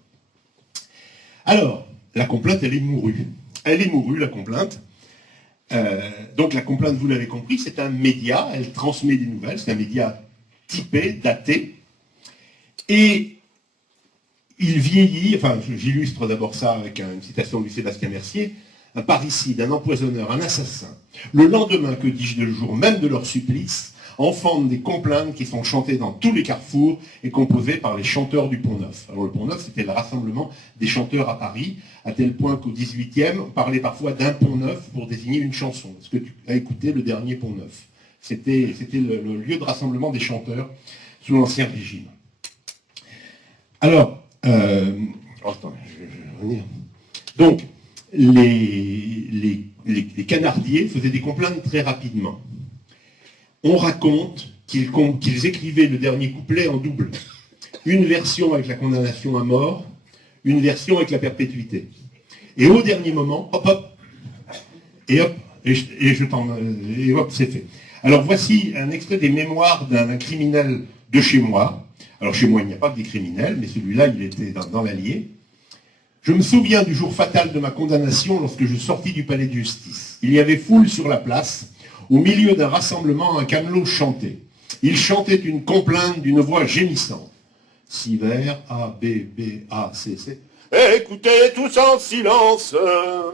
Alors, la complainte, elle est mourue. Elle est mourue, la complainte. Donc la complainte, vous l'avez compris, c'est un média, elle transmet des nouvelles, c'est un média typé, daté. Et il vieillit, enfin j'illustre d'abord ça avec une citation de Sébastien Mercier, un parricide, un empoisonneur, un assassin. Le lendemain, que dis-je, le jour même de leur supplice, enfantent des complaintes qui sont chantées dans tous les carrefours et composées par les chanteurs du Pont-Neuf. Alors le Pont-Neuf, c'était le rassemblement des chanteurs à Paris, à tel point qu'au XVIIIe, on parlait parfois d'un Pont-Neuf pour désigner une chanson. Est-ce que tu as écouté le dernier Pont-Neuf? C'était le lieu de rassemblement des chanteurs sous l'Ancien Régime. Alors, attends, je vais revenir. Donc, les canardiers faisaient des complaintes très rapidement. On raconte qu'ils écrivaient le dernier couplet en double. Une version avec la condamnation à mort, une version avec la perpétuité. Et au dernier moment, hop, hop, et hop, et hop, c'est fait. Alors voici un extrait des mémoires d'un criminel de chez moi. Alors chez moi, il n'y a pas que des criminels, mais celui-là, il était dans l'Allier. Je me souviens du jour fatal de ma condamnation lorsque je sortis du palais de justice. Il y avait foule sur la place. Au milieu d'un rassemblement, un camelot chantait. Il chantait une complainte d'une voix gémissante. 6 vers, A, B, B, A, C, C. Écoutez tous en silence,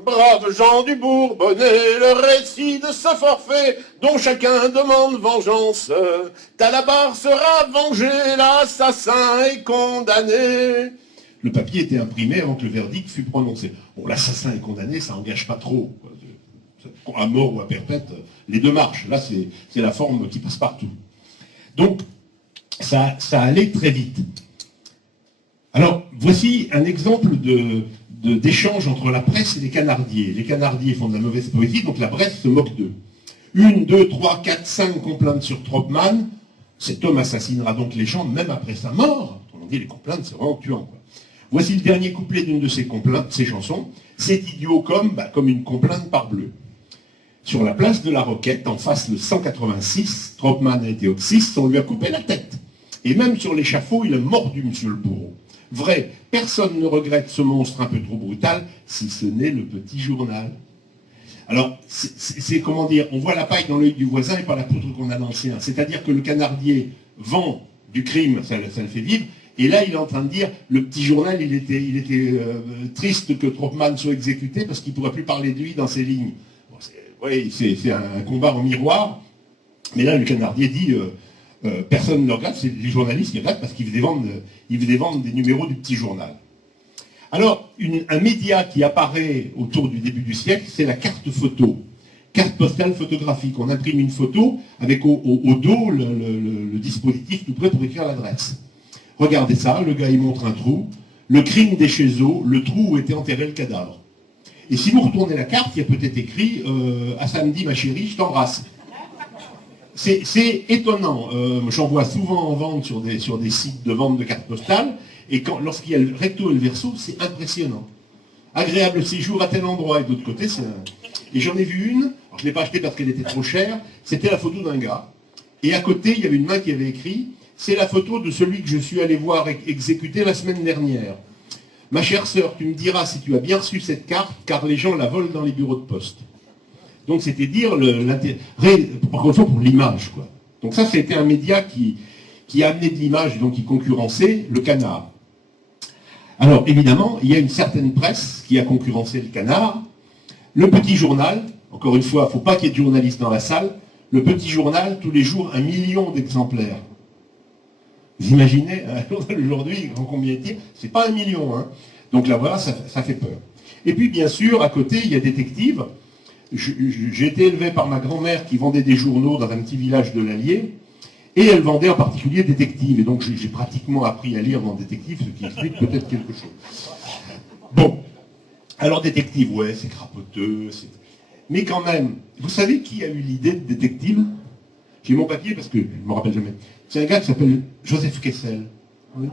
braves gens du Bourbonnais, le récit de ce forfait dont chacun demande vengeance. Talabar sera vengé, l'assassin est condamné. Le papier était imprimé avant que le verdict fût prononcé. Bon, l'assassin est condamné, ça n'engage pas trop. À mort ou à perpète, les deux marchent. Là, c'est la forme qui passe partout. Donc, ça allait très vite. Alors, voici un exemple d'échange entre la presse et les canardiers. Les canardiers font de la mauvaise poésie, donc la presse se moque d'eux. 1, 2, 3, 4, 5 complaintes sur Tropman. Cet homme assassinera donc les gens même après sa mort. On dit les complaintes, c'est vraiment tuant, quoi. Voici le dernier couplet d'une de ces complaintes, ces chansons. C'est idiot comme une complainte parbleu. Sur la place de la Roquette, en face le 186, Tropman a été obsiste, on lui a coupé la tête. Et même sur l'échafaud, il a mordu monsieur le bourreau. Vrai, personne ne regrette ce monstre un peu trop brutal, si ce n'est le petit journal. Alors, c'est comment dire, on voit la paille dans l'œil du voisin et pas la poudre qu'on a dans le sien. C'est-à-dire que le canardier vend du crime, ça le fait vivre, et là il est en train de dire, le petit journal, il était triste que Tropman soit exécuté parce qu'il ne pourrait plus parler de lui dans ses lignes. Bon, c'est un combat en miroir, mais là le canardier dit... personne ne regarde, c'est les journalistes qui regardent parce qu'ils veulent vendre des numéros du petit journal. Alors, un média qui apparaît autour du début du siècle, c'est la carte photo. Carte postale photographique. On imprime une photo avec au dos le dispositif tout prêt pour écrire l'adresse. Regardez ça, le gars il montre un trou. Le crime des Chézeaux, le trou où était enterré le cadavre. Et si vous retournez la carte, il y a peut-être écrit à samedi ma chérie, je t'embrasse. C'est étonnant. J'en vois souvent en vente sur des sites de vente de cartes postales, et lorsqu'il y a le recto et le verso, c'est impressionnant. Agréable séjour à tel endroit, et de l'autre côté, Et j'en ai vu une, alors je ne l'ai pas achetée parce qu'elle était trop chère, c'était la photo d'un gars. Et à côté, il y avait une main qui avait écrit « C'est la photo de celui que je suis allé voir exécuter la semaine dernière. Ma chère sœur, tu me diras si tu as bien reçu cette carte, car les gens la volent dans les bureaux de poste. » Donc c'était dire l'intérêt, encore une fois pour l'image, quoi. Donc ça, c'était un média qui a amené de l'image, donc qui concurrençait le Canard. Alors évidemment, il y a une certaine presse qui a concurrencé le Canard. Le Petit Journal, encore une fois, il ne faut pas qu'il y ait de journalistes dans la salle. Le Petit Journal, tous les jours, 1 million d'exemplaires. Vous imaginez, un journal aujourd'hui, combien est-il? C'est pas 1 million, hein. Donc là, voilà, ça fait peur. Et puis, bien sûr, à côté, il y a Détective. J'ai été élevé par ma grand-mère qui vendait des journaux dans un petit village de l'Allier, et elle vendait en particulier Détective. Et donc j'ai pratiquement appris à lire dans Détective, ce qui explique peut-être quelque chose. Bon, alors Détective, ouais, c'est crapoteux, mais quand même, vous savez qui a eu l'idée de Détective? J'ai mon papier parce que je ne me rappelle jamais. C'est un gars qui s'appelle Joseph Kessel. Oui.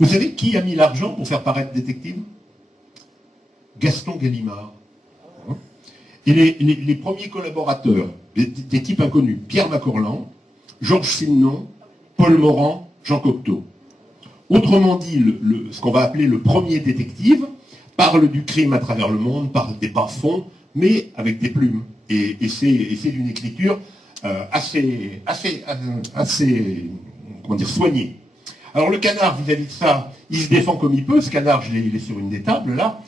Vous savez qui a mis l'argent pour faire paraître Détective? Gaston Gallimard. Et les premiers collaborateurs, des types inconnus, Pierre Macorlan, Georges Simenon, Paul Morand, Jean Cocteau. Autrement dit, ce qu'on va appeler le premier détective parle du crime à travers le monde, parle des bas-fonds, mais avec des plumes. Et c'est d'une écriture assez comment dire, soignée. Alors le Canard, vis-à-vis de ça, il se défend comme il peut. Ce Canard, il est sur une des tables, là.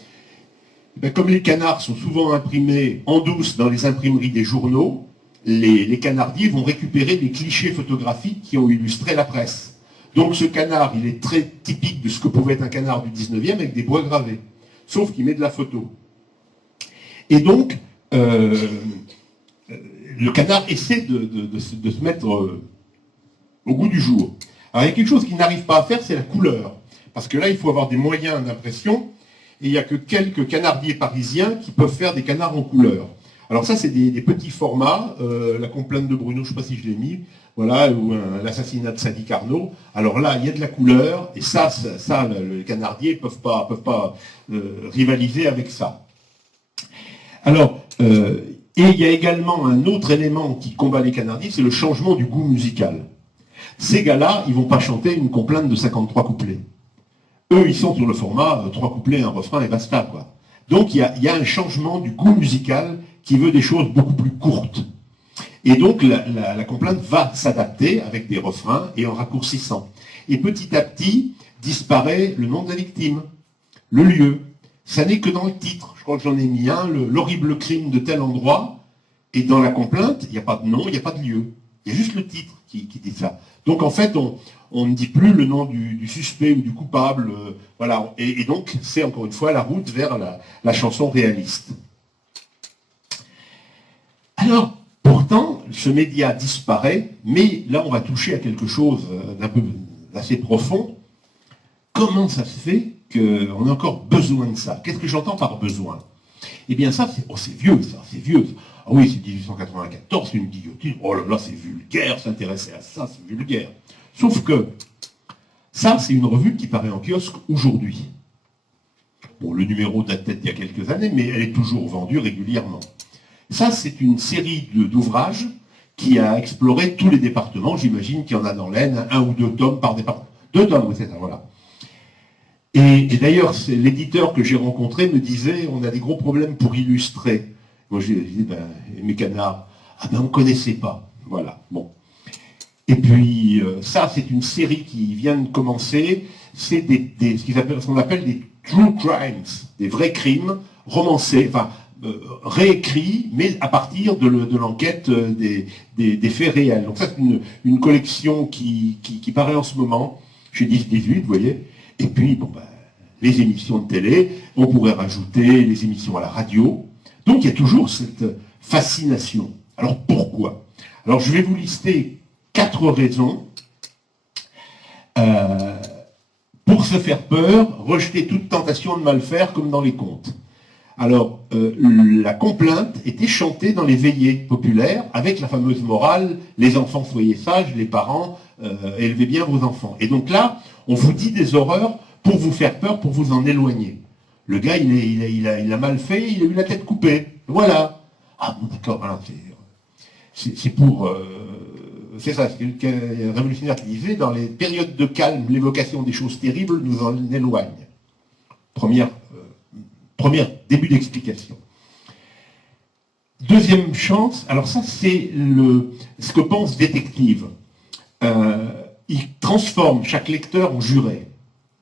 Ben, comme les canards sont souvent imprimés en douce dans les imprimeries des journaux, les canardiers vont récupérer les clichés photographiques qui ont illustré la presse. Donc ce canard, il est très typique de ce que pouvait être un canard du 19e avec des bois gravés, sauf qu'il met de la photo. Et donc, le canard essaie de se mettre au goût du jour. Alors il y a quelque chose qu'il n'arrive pas à faire, c'est la couleur. Parce que là, il faut avoir des moyens d'impression. Et il n'y a que quelques canardiers parisiens qui peuvent faire des canards en couleur. Alors ça, c'est des petits formats. La complainte de Bruno, je ne sais pas si je l'ai mis, voilà, ou l'assassinat de Sadi Carnot. Alors là, il y a de la couleur, et ça les canardiers ne peuvent pas rivaliser avec ça. Alors, et il y a également un autre élément qui combat les canardiers, c'est le changement du goût musical. Ces gars-là, ils ne vont pas chanter une complainte de 53 couplets. Eux, ils sont sur le format 3 couplets, un refrain et basta, quoi. Donc, il y a un changement du goût musical qui veut des choses beaucoup plus courtes. Et donc, la complainte va s'adapter avec des refrains et en raccourcissant. Et petit à petit, disparaît le nom de la victime. le lieu. Ça n'est que dans le titre. Je crois que j'en ai mis un, l'horrible crime de tel endroit. Et dans la complainte, il n'y a pas de nom, il n'y a pas de lieu. Il y a juste le titre qui dit ça. Donc en fait, on ne dit plus le nom du suspect ou du coupable. Voilà. Et donc, c'est encore une fois la route vers la chanson réaliste. Alors, pourtant, ce média disparaît, mais là, on va toucher à quelque chose d'un peu assez profond. Comment ça se fait qu'on a encore besoin de ça? Qu'est-ce que j'entends par besoin? Eh bien, ça, c'est vieux, ça, c'est vieux. Ah oui, c'est 1894, c'est une guillotine. Oh là là, c'est vulgaire, s'intéresser à ça, c'est vulgaire. Sauf que, ça, c'est une revue qui paraît en kiosque aujourd'hui. Bon, le numéro date peut-être d'il y a quelques années, mais elle est toujours vendue régulièrement. Ça, c'est une série d'ouvrages qui a exploré tous les départements. J'imagine qu'il y en a dans l'Aisne, 1 ou 2 tomes par département. 2 tomes, oui, c'est ça, voilà. Et d'ailleurs, l'éditeur que j'ai rencontré me disait, on a des gros problèmes pour illustrer. Moi, j'ai dit, mes canards, on ne connaissait pas. Voilà, bon. Et puis, ça, c'est une série qui vient de commencer. C'est ce qu'on appelle des true crimes, des vrais crimes romancés, enfin, réécrits, mais à partir de l'enquête des faits réels. Donc ça, c'est une collection qui paraît en ce moment, chez 10-18, vous voyez. Et puis, les émissions de télé, on pourrait rajouter les émissions à la radio. Donc, il y a toujours cette fascination. Alors, pourquoi? Alors, je vais vous lister 4 raisons pour se faire peur, rejeter toute tentation de mal faire, comme dans les contes. Alors, la complainte était chantée dans les veillées populaires, avec la fameuse morale, les enfants soyez sages, les parents élevez bien vos enfants. Et donc là, on vous dit des horreurs pour vous faire peur, pour vous en éloigner. Le gars, il a mal fait, il a eu la tête coupée. Voilà. Ah bon, d'accord, voilà, c'est pour... c'est ça, c'est un révolutionnaire qui disait, dans les périodes de calme, l'évocation des choses terribles nous en éloigne. Première début d'explication. Deuxième chance, alors ça c'est ce que pense Détective. Il transforme chaque lecteur en juré.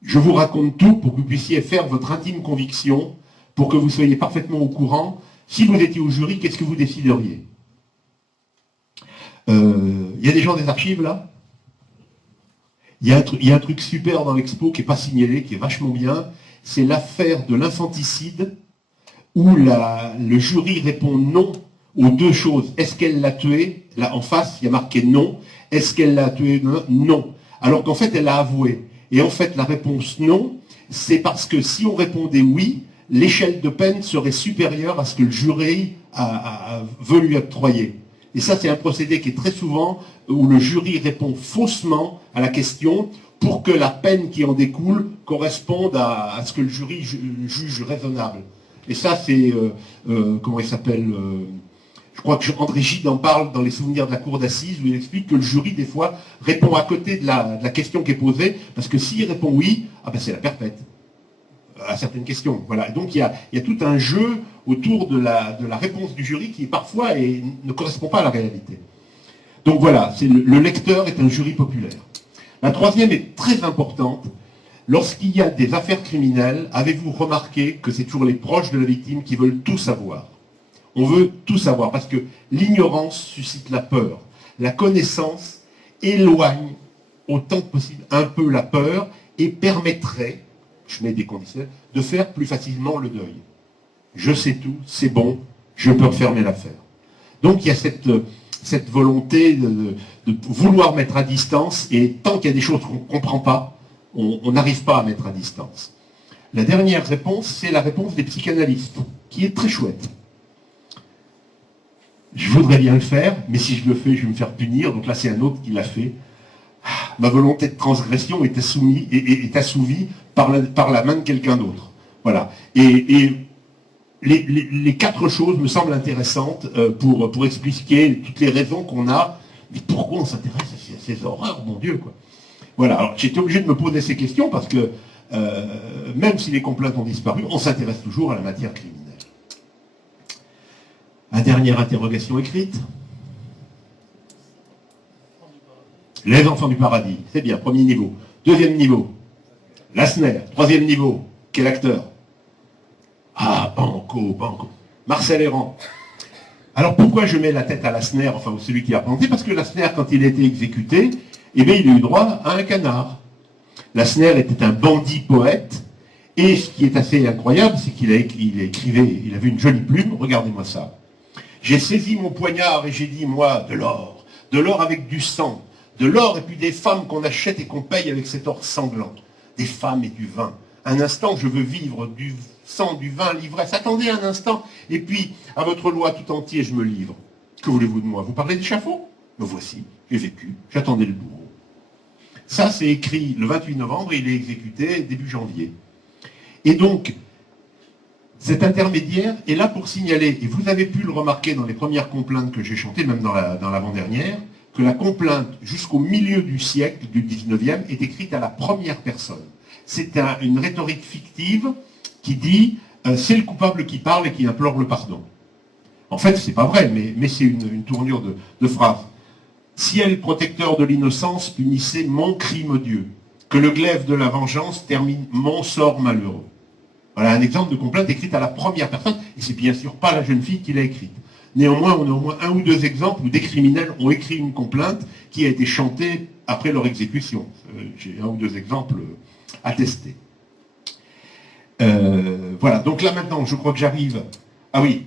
Je vous raconte tout pour que vous puissiez faire votre intime conviction, pour que vous soyez parfaitement au courant. Si vous étiez au jury, qu'est-ce que vous décideriez? Il y a des gens des archives là? Il y a un truc super dans l'expo qui n'est pas signalé, qui est vachement bien. C'est l'affaire de l'infanticide où le jury répond non aux 2 choses. Est-ce qu'elle l'a tué? Là en face, il y a marqué non. Est-ce qu'elle l'a tué? Non. Alors qu'en fait, elle a avoué. Et en fait, la réponse non, c'est parce que si on répondait oui, l'échelle de peine serait supérieure à ce que le jury veut lui octroyer. Et ça, c'est un procédé qui est très souvent où le jury répond faussement à la question pour que la peine qui en découle corresponde à ce que le jury juge raisonnable. Et ça, c'est, comment il s'appelle je crois que André Gide en parle dans les souvenirs de la cour d'assises, où il explique que le jury, des fois, répond à côté de la question qui est posée, parce que s'il répond oui, c'est la perpète, à certaines questions. Voilà. Et donc, il y a tout un jeu autour de la réponse du jury qui, parfois, ne correspond pas à la réalité. Donc voilà, le lecteur est un jury populaire. La troisième est très importante. Lorsqu'il y a des affaires criminelles, avez-vous remarqué que c'est toujours les proches de la victime qui veulent tout savoir? On veut tout savoir, parce que l'ignorance suscite la peur. La connaissance éloigne autant que possible un peu la peur et permettrait, je mets des conditions, de faire plus facilement le deuil. Je sais tout, c'est bon, je peux refermer l'affaire. Donc il y a cette volonté de vouloir mettre à distance, et tant qu'il y a des choses qu'on ne comprend pas, on n'arrive pas à mettre à distance. La dernière réponse, c'est la réponse des psychanalystes, qui est très chouette. Je voudrais bien le faire, mais si je le fais, je vais me faire punir. Donc là, c'est un autre qui l'a fait. Ma volonté de transgression est assouvie par la main de quelqu'un d'autre. Voilà. Et les 4 choses me semblent intéressantes pour expliquer toutes les raisons qu'on a. Mais pourquoi on s'intéresse à ces horreurs, mon Dieu, quoi. Voilà. Alors, j'étais obligé de me poser ces questions parce que même si les complaintes ont disparu, on s'intéresse toujours à la matière criminelle. La dernière interrogation écrite. Les enfants du paradis, c'est bien, premier niveau. Deuxième niveau, la SNER. Troisième niveau, Quel acteur? Ah, banco, banco. Marcel Héran. Alors pourquoi je mets la tête à Lassner, enfin celui qui a planté? Parce que Lassner, quand il a été exécuté, eh bien, il a eu droit à un canard. Lassner était un bandit poète, et ce qui est assez incroyable, c'est qu'il écrivait, il avait une jolie plume, regardez-moi ça. J'ai saisi mon poignard et j'ai dit, moi, de l'or avec du sang, de l'or et puis des femmes qu'on achète et qu'on paye avec cet or sanglant, des femmes et du vin. Un instant, je veux vivre du sang, du vin, l'ivresse. Attendez un instant, et puis, à votre loi tout entier, je me livre. Que voulez-vous de moi? Vous parlez d'échafaud? Me voici, j'ai vécu, j'attendais le bourreau. Ça, c'est écrit le 28 novembre, et il est exécuté début janvier. Et donc, cet intermédiaire est là pour signaler, et vous avez pu le remarquer dans les premières complaintes que j'ai chantées, même dans l'avant-dernière, que la complainte, jusqu'au milieu du siècle, du 19e, est écrite à la première personne. C'est une rhétorique fictive qui dit c'est le coupable qui parle et qui implore le pardon. En fait, c'est pas vrai, mais c'est une tournure de phrase. Ciel protecteur de l'innocence, punissez mon crime odieux. Que le glaive de la vengeance termine mon sort malheureux. Voilà un exemple de complainte écrite à la première personne, et c'est bien sûr pas la jeune fille qui l'a écrite. Néanmoins, on a au moins un ou deux exemples où des criminels ont écrit une complainte qui a été chantée après leur exécution. J'ai un ou deux exemples attestés. Voilà, donc là maintenant, je crois que j'arrive... Ah oui.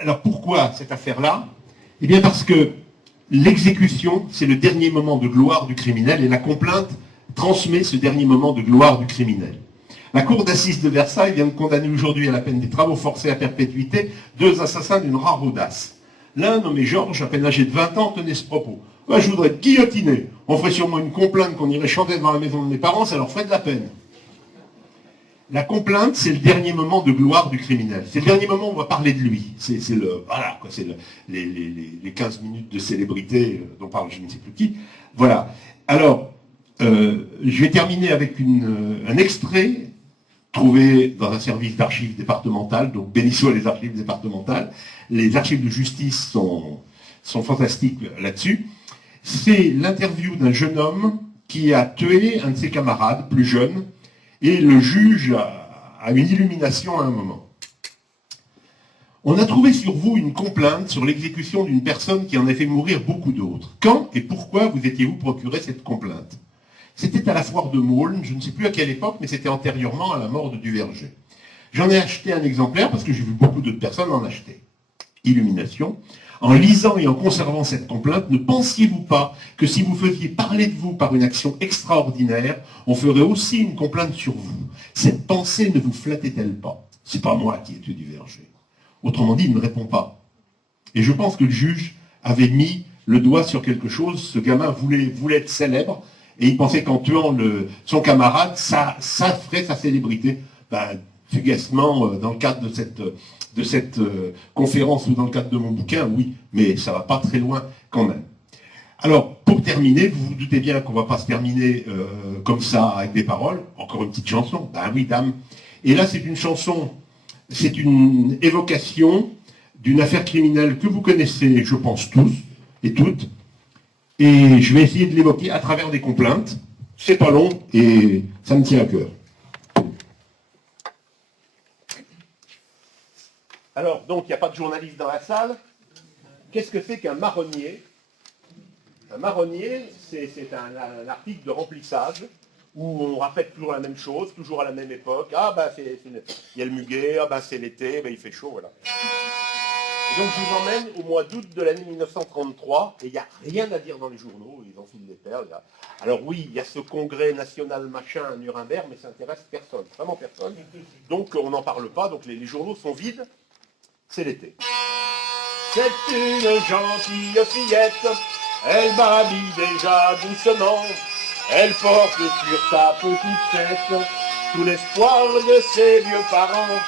Alors pourquoi cette affaire-là? Eh bien parce que l'exécution, c'est le dernier moment de gloire du criminel, et la complainte transmet ce dernier moment de gloire du criminel. La cour d'assises de Versailles vient de condamner aujourd'hui à la peine des travaux forcés à perpétuité 2 assassins d'une rare audace. L'un, nommé Georges, à peine âgé de 20 ans, tenait ce propos. Ouais, je voudrais être guillotiné. On ferait sûrement une complainte qu'on irait chanter devant la maison de mes parents, ça leur ferait de la peine. La complainte, c'est le dernier moment de gloire du criminel. C'est le dernier moment où on va parler de lui. C'est les 15 minutes de célébrité dont parle je ne sais plus qui. Voilà. Alors, je vais terminer avec un extrait trouvé dans un service d'archives départementales, donc béni soient les archives départementales. Les archives de justice sont fantastiques là-dessus. C'est l'interview d'un jeune homme qui a tué un de ses camarades, plus jeune, et le juge a une illumination à un moment. On a trouvé sur vous une complainte sur l'exécution d'une personne qui en a fait mourir beaucoup d'autres. Quand et pourquoi vous étiez-vous procuré cette complainte? C'était à la foire de Maulne, je ne sais plus à quelle époque, mais c'était antérieurement à la mort de Duverger. J'en ai acheté un exemplaire parce que j'ai vu beaucoup d'autres personnes en acheter. Illumination. En lisant et en conservant cette complainte, ne pensiez-vous pas que si vous faisiez parler de vous par une action extraordinaire, on ferait aussi une complainte sur vous? Cette pensée ne vous flattait-elle pas? C'est pas moi qui ai tué Duverger. Autrement dit, il ne répond pas. Et je pense que le juge avait mis le doigt sur quelque chose. Ce gamin voulait être célèbre, et il pensait qu'en tuant son camarade, ça ferait sa célébrité. Ben, fugacement, dans le cadre de cette conférence ou dans le cadre de mon bouquin, oui, mais ça va pas très loin quand même. Alors, pour terminer, vous vous doutez bien qu'on va pas se terminer comme ça, avec des paroles. Encore une petite chanson. Ben oui, dame. Et là, c'est une chanson, c'est une évocation d'une affaire criminelle que vous connaissez, je pense, tous et toutes. Et je vais essayer de l'évoquer à travers des complaintes. C'est pas long et ça me tient à cœur. Alors, donc, il n'y a pas de journaliste dans la salle. Qu'est-ce que c'est qu'un marronnier? Un marronnier, c'est un article de remplissage où on répète toujours la même chose, toujours à la même époque. Ah, bah, il y a le muguet, ah, bah, c'est l'été, bah, il fait chaud, voilà. Et donc, je vous emmène au mois d'août de l'année 1933, et il n'y a rien à dire dans les journaux, ils enfilent les perles. Alors oui, il y a ce congrès national machin à Nuremberg, mais ça n'intéresse personne, vraiment personne. Donc, on n'en parle pas, donc les journaux sont vides. C'est l'été. C'est une gentille fillette, elle babille déjà doucement, elle porte sur sa petite tête tout l'espoir de ses vieux parents.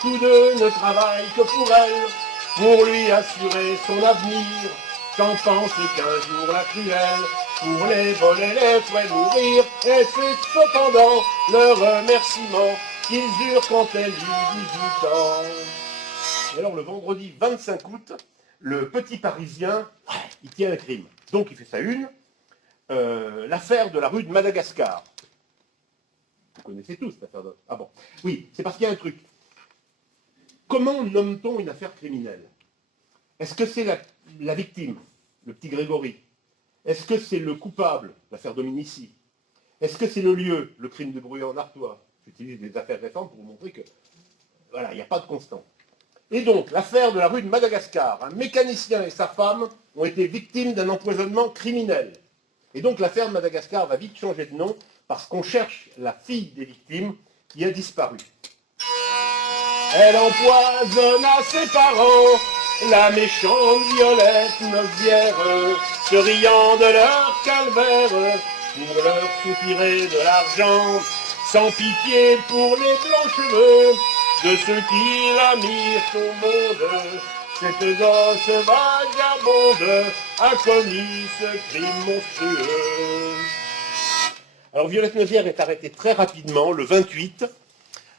Tous deux ne travaillent que pour elle, pour lui assurer son avenir, sans penser qu'un jour la cruelle, pour les voler les ferait mourir, et c'est cependant le remerciement qu'ils eurent quand elle eut 18 ans. Et alors le vendredi 25 août, le petit Parisien, il tient un crime. Donc il fait sa une, l'affaire de la rue de Madagascar. connaissez tous l'affaire de... Ah bon. Oui, c'est parce qu'il y a un truc. Comment nomme-t-on une affaire criminelle? Est-ce que c'est la victime, le petit Grégory? Est-ce que c'est le coupable, l'affaire Dominici? Est-ce que c'est le lieu, le crime de Bruyant en Artois? J'utilise des affaires récentes pour vous montrer que, voilà, il n'y a pas de constant. Et donc, l'affaire de la rue de Madagascar, un mécanicien et sa femme ont été victimes d'un empoisonnement criminel. Et donc, l'affaire de Madagascar va vite changer de nom parce qu'on cherche la fille des victimes qui a disparu. Elle empoisonna ses parents, la méchante Violette Nozière, se riant de leur calvaire, pour leur soutirer de l'argent, sans pitié pour les blancs cheveux de ceux qui la mirent au monde. Cette gosse vagabonde a commis ce crime monstrueux. Alors Violette Nozière est arrêtée très rapidement, le 28,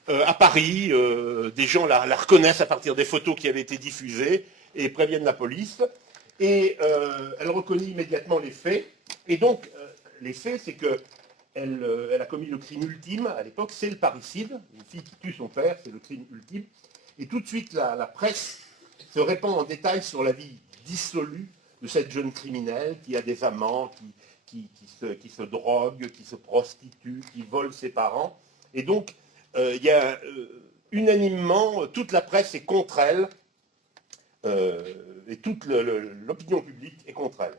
à Paris. Des gens la reconnaissent à partir des photos qui avaient été diffusées et préviennent la police. Et elle reconnaît immédiatement les faits. Et donc, les faits, c'est qu'elle a commis le crime ultime. À l'époque, c'est le parricide. Une fille qui tue son père, c'est le crime ultime. Et tout de suite, la presse se répand en détail sur la vie dissolue de cette jeune criminelle qui a des amants, qui se drogue, qui se prostitue, qui vole ses parents. Et donc, il y a unanimement, toute la presse est contre elle, et toute l'opinion publique est contre elle.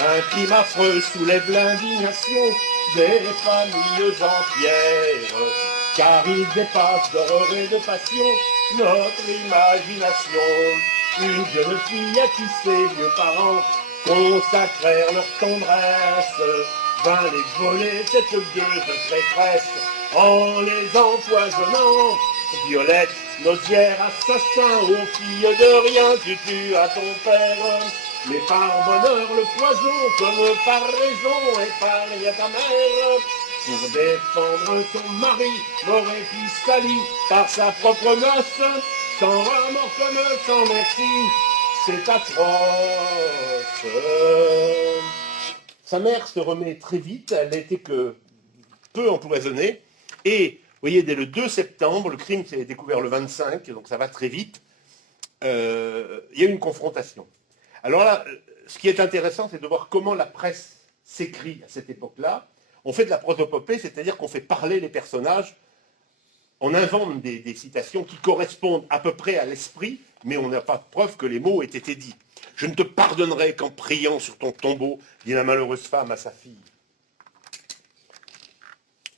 Un crime affreux soulève l'indignation des familles entières, car il dépasse d'horreur et de passion notre imagination. Une jeune fille à qui ses vieux parents consacrèrent leur tendresse vint les voler, cette gueuse traîtresse, en les empoisonnant. Violette Nozière, assassin, aux filles de rien, tu tues à ton père. Mais par bonheur le poison, comme par raison, épargne à ta mère. Pour défendre son mari, l'aurait pu sali par sa propre noce, sans remords comme sans merci, c'est atroce. Sa mère se remet très vite, elle n'était que peu empoisonnée, et vous voyez, dès le 2 septembre, le crime s'est découvert le 25, donc ça va très vite, il y a eu une confrontation. Alors là, ce qui est intéressant, c'est de voir comment la presse s'écrit à cette époque-là. On fait de la prosopopée, c'est-à-dire qu'on fait parler les personnages, on invente des citations qui correspondent à peu près à l'esprit, mais on n'a pas de preuve que les mots aient été dits. « Je ne te pardonnerai qu'en priant sur ton tombeau, dit la malheureuse femme à sa fille. »«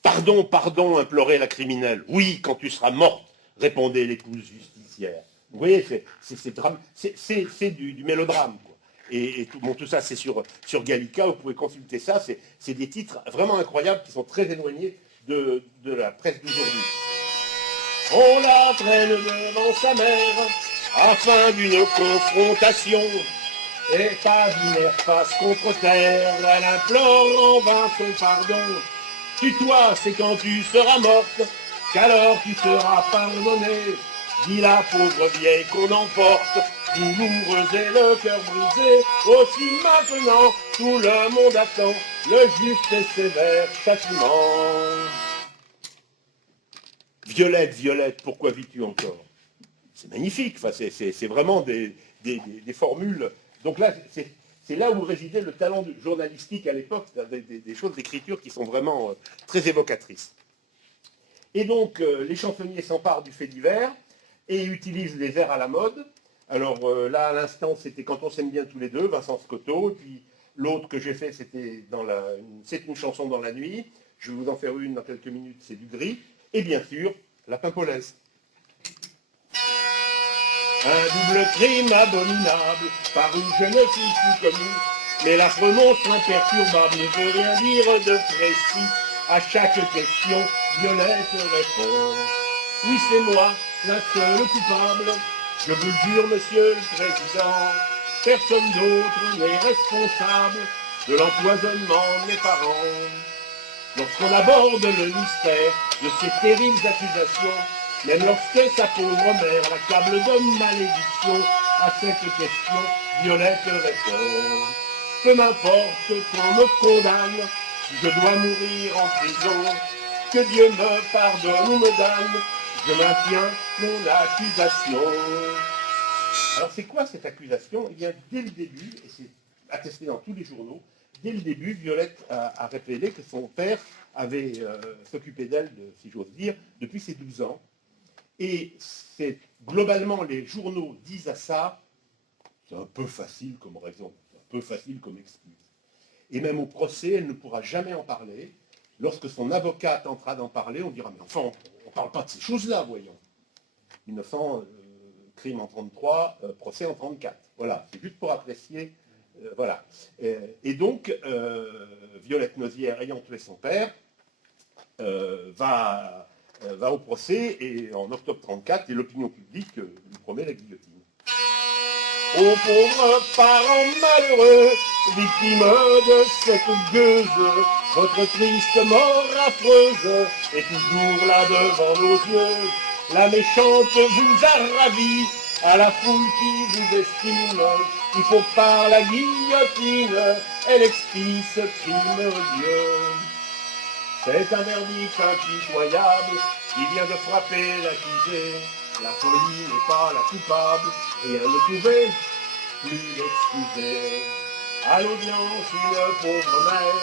Pardon, pardon, implorait la criminelle. Oui, quand tu seras morte, répondait l'épouse justicière. » Vous voyez, c'est du mélodrame, quoi. Et tout ça, c'est sur Gallica, vous pouvez consulter ça, c'est des titres vraiment incroyables qui sont très éloignés de la presse d'aujourd'hui. On la traîne devant sa mère, afin d'une confrontation, et pas d'une air face contre terre, elle implore en vain son pardon. Tue-toi, c'est quand tu seras morte, qu'alors tu seras pardonnée, dit la pauvre vieille qu'on emporte, douloureuse et le cœur brisé, aussi maintenant tout le monde attend le juste et sévère châtiment. Violette, Violette, pourquoi vis-tu encore? C'est magnifique, enfin, c'est vraiment des formules. Donc là, c'est là où résidait le talent journalistique à l'époque, des choses d'écriture qui sont vraiment très évocatrices. Et donc, les chansonniers s'emparent du fait divers et utilisent les airs à la mode. Alors là, à l'instant, c'était Quand on s'aime bien tous les deux, Vincent Scotto. Et puis l'autre que j'ai fait, c'était C'est une chanson dans la nuit. Je vais vous en faire une dans quelques minutes, c'est du Gris. Et bien sûr, La Pimpolaise. Un double crime abominable par une jeune fille tout comme nous. Mais l'affreux monstre imperturbable ne veut rien dire de précis. À chaque question, Violette répond. Oui, c'est moi, la seule coupable. Je vous le jure, monsieur le président, personne d'autre n'est responsable de l'empoisonnement de mes parents. Lorsqu'on aborde le mystère de ces terribles accusations, même lorsque sa pauvre mère l'accable de malédiction, à cette question, Violette répond. Peu m'importe qu'on me condamne, Si je dois mourir en prison, que Dieu me pardonne ou me damne, je maintiens mon accusation. Alors c'est quoi cette accusation? Eh bien, dès le début, et c'est attesté dans tous les journaux, dès le début, Violette a révélé que son père avait s'occupé d'elle, si j'ose dire, depuis ses 12 ans. Et c'est globalement, les journaux disent à ça, c'est un peu facile comme raison, c'est un peu facile comme excuse. Et même au procès, elle ne pourra jamais en parler. Lorsque son avocat tentera d'en parler, on dira, mais enfin, on ne parle pas de ces choses-là, voyons. 1900, crime en 33, procès en 34. Voilà, c'est juste pour apprécier. Voilà. Et donc, Violette Nozière, ayant tué son père, va au procès, et en octobre 34, et l'opinion publique lui promet la guillotine. Ô pauvres parents malheureux, victimes de cette gueuse, votre triste mort affreuse est toujours là devant nos yeux. La méchante vous a ravi, à la foule qui vous estime, il faut par la guillotine, elle expie ce crime odieux. C'est un verdict impitoyable qui vient de frapper l'accusé. La folie n'est pas la coupable, rien ne pouvait plus l'excuser. À l'audience, une pauvre mère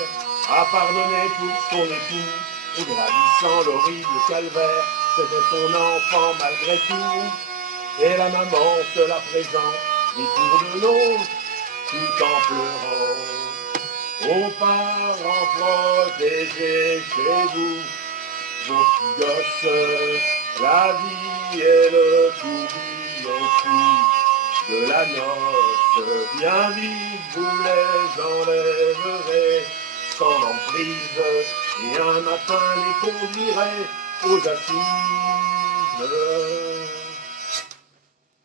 a pardonné pour son époux, et gravissant l'horrible calvaire, c'était son enfant malgré tout. Et la maman se la présente, dit pour de long, tout en pleurant. Aux parents protégés chez vous, vos petits gosses, la vie et le tourbillon fou de la noce, bien vite vous les enlèverez sans emprise, et un matin les conduirez aux assises.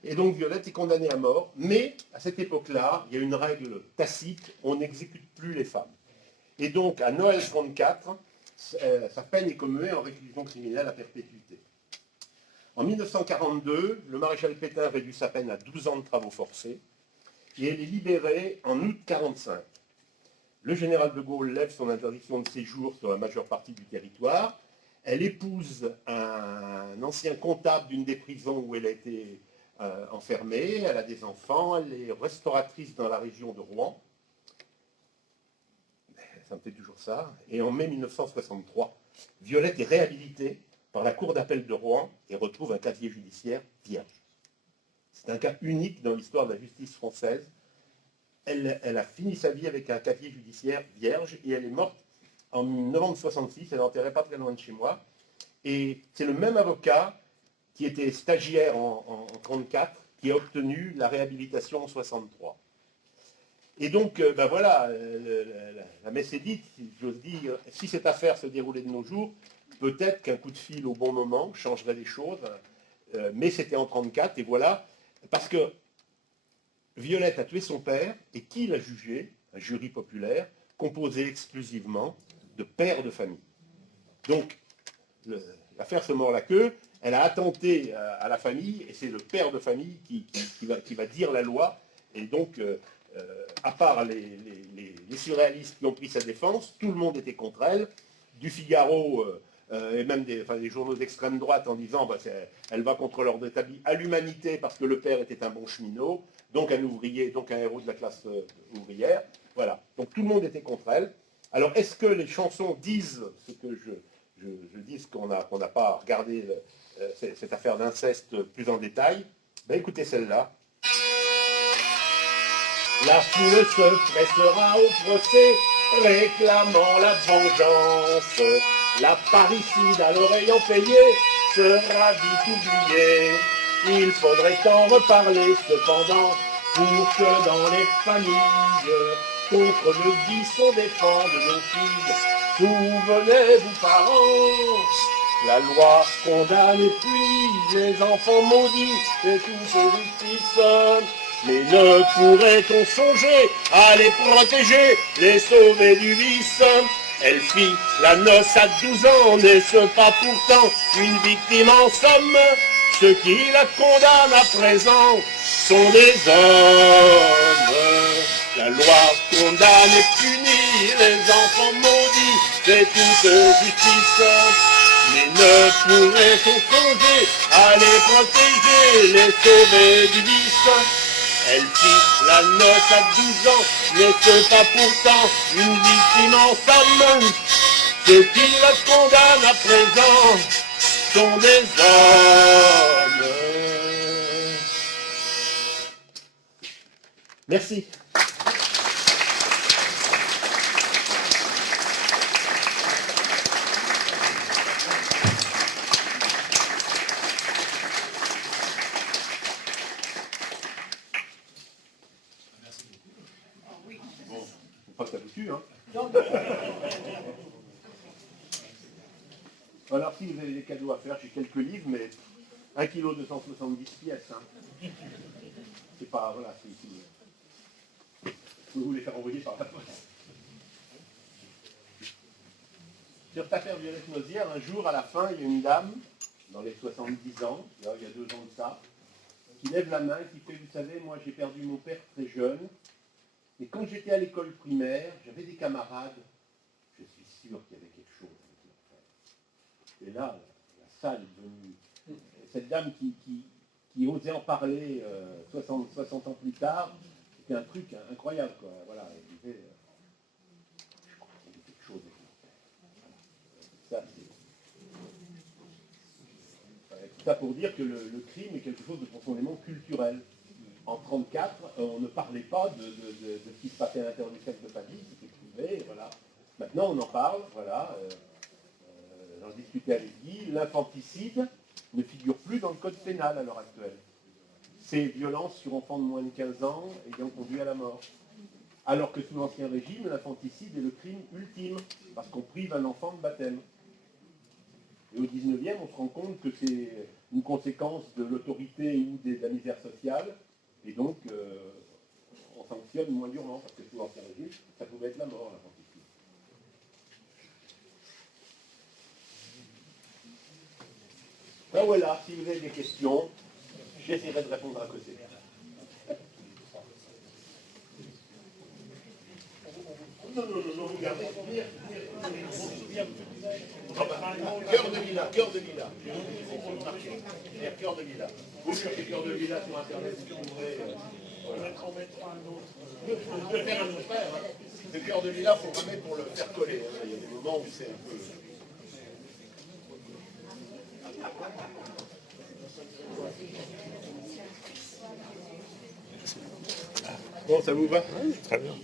Et donc Violette est condamnée à mort, mais à cette époque-là, il y a une règle tacite, on n'exécute plus les femmes. Et donc à Noël 34, sa peine est commuée en réclusion criminelle à perpétuité. En 1942, le maréchal Pétain réduit sa peine à 12 ans de travaux forcés, et elle est libérée en août 1945. Le général de Gaulle lève son interdiction de séjour sur la majeure partie du territoire. Elle épouse un ancien comptable d'une des prisons où elle a été enfermée, elle a des enfants, elle est restauratrice dans la région de Rouen. Ça me fait toujours ça. Et en mai 1963, Violette est réhabilitée par la cour d'appel de Rouen et retrouve un casier judiciaire vierge. C'est un cas unique dans l'histoire de la justice française. Elle a fini sa vie avec un casier judiciaire vierge et elle est morte en novembre 66, elle est enterrée pas très loin de chez moi. Et c'est le même avocat qui était stagiaire en 1934, qui a obtenu la réhabilitation en 1963. Et donc, ben voilà, la messe est dite, si j'ose dire, si cette affaire se déroulait de nos jours, peut-être qu'un coup de fil au bon moment changerait les choses, mais c'était en 1934, et voilà, parce que Violette a tué son père, et qui l'a jugé? Un jury populaire, composé exclusivement de pères de famille. Donc, l'affaire se mord la queue, elle a attenté à la famille, et c'est le père de famille qui va dire la loi, et donc, à part les surréalistes qui ont pris sa défense, tout le monde était contre elle, du Figaro, et même des journaux d'extrême droite en disant bah, elle va contre l'ordre établi à l'humanité parce que le père était un bon cheminot, donc un ouvrier, donc un héros de la classe ouvrière. Voilà. Donc tout le monde était contre elle. Alors est-ce que les chansons disent ce que je dis, qu'on n'a pas regardé cette affaire d'inceste plus en détail? Ben, écoutez celle-là. La foule se pressera au procès, réclamant la vengeance. La parricide à l'oreille empayée sera vite oubliée. Il faudrait en reparler cependant, pour que dans les familles, contre le vice on défende nos filles. Souvenez-vous parents, la loi condamne et puis les enfants maudits et toutes les justices. Mais ne pourrait-on songer à les protéger, les sauver du vice? Elle fit la noce à 12 ans, n'est-ce pas pourtant une victime en somme? Ceux qui la condamnent à présent sont des hommes. La loi condamne et punit les enfants maudits fait toute justice. Mais ne pourrait-on songer à les protéger, les sauver du vice? Elle fixe la noce à 12 ans, n'est-ce pas pourtant une victime en somme? Ceux qui la condamnent à présent sont des hommes. Merci. Pas que ça vous tue, hein. Alors si vous avez des cadeaux à faire, j'ai quelques livres, mais 1 kg 270 pièces. Hein. C'est pas, voilà, c'est vous voulez faire envoyer par la poste. Sur cette affaire Violette Nozière, un jour, à la fin, il y a une dame, dans les 70 ans, il y a 2 ans de ça, qui lève la main, qui fait, vous savez, moi j'ai perdu mon père très jeune, et quand j'étais à l'école primaire, j'avais des camarades, je suis sûr qu'il y avait quelque chose avec leur frère. Et là, la salle est devenue... Cette dame qui osait en parler 60 ans plus tard, c'était un truc incroyable, quoi. Voilà, elle disait, je crois qu'il y avait quelque chose avec leur frère. Voilà. Ça, tout ça pour dire que le crime est quelque chose de profondément culturel. En 1934, on ne parlait pas de ce qui se passait à l'intérieur du cercle de famille, c'était privé, voilà. Maintenant, on en parle, voilà. J'en discutais avec Guy, l'infanticide ne figure plus dans le code pénal à l'heure actuelle. C'est violence sur enfants de moins de 15 ans ayant conduit à la mort. Alors que sous l'Ancien Régime, l'infanticide est le crime ultime, parce qu'on prive un enfant de baptême. Et au 19e, on se rend compte que c'est une conséquence de l'autorité ou de la misère sociale, et donc on sanctionne moins durement, parce que sous l'Ancien Régime, ça pouvait être la mort, l'infanticide. Ben voilà, si vous avez des questions, j'essaierai de répondre à côté. Non, vous gardez. Cœur de Lila. Cœur de Lila. Vous cherchez Cœur de Lila sur Internet, vous trouverez. On mettra un autre. Je peux faire un autre frère. Le Cœur de Lila, il faut jamais pour le faire coller. Il y a des moments où c'est un peu. Bon, ça vous va? Très bien.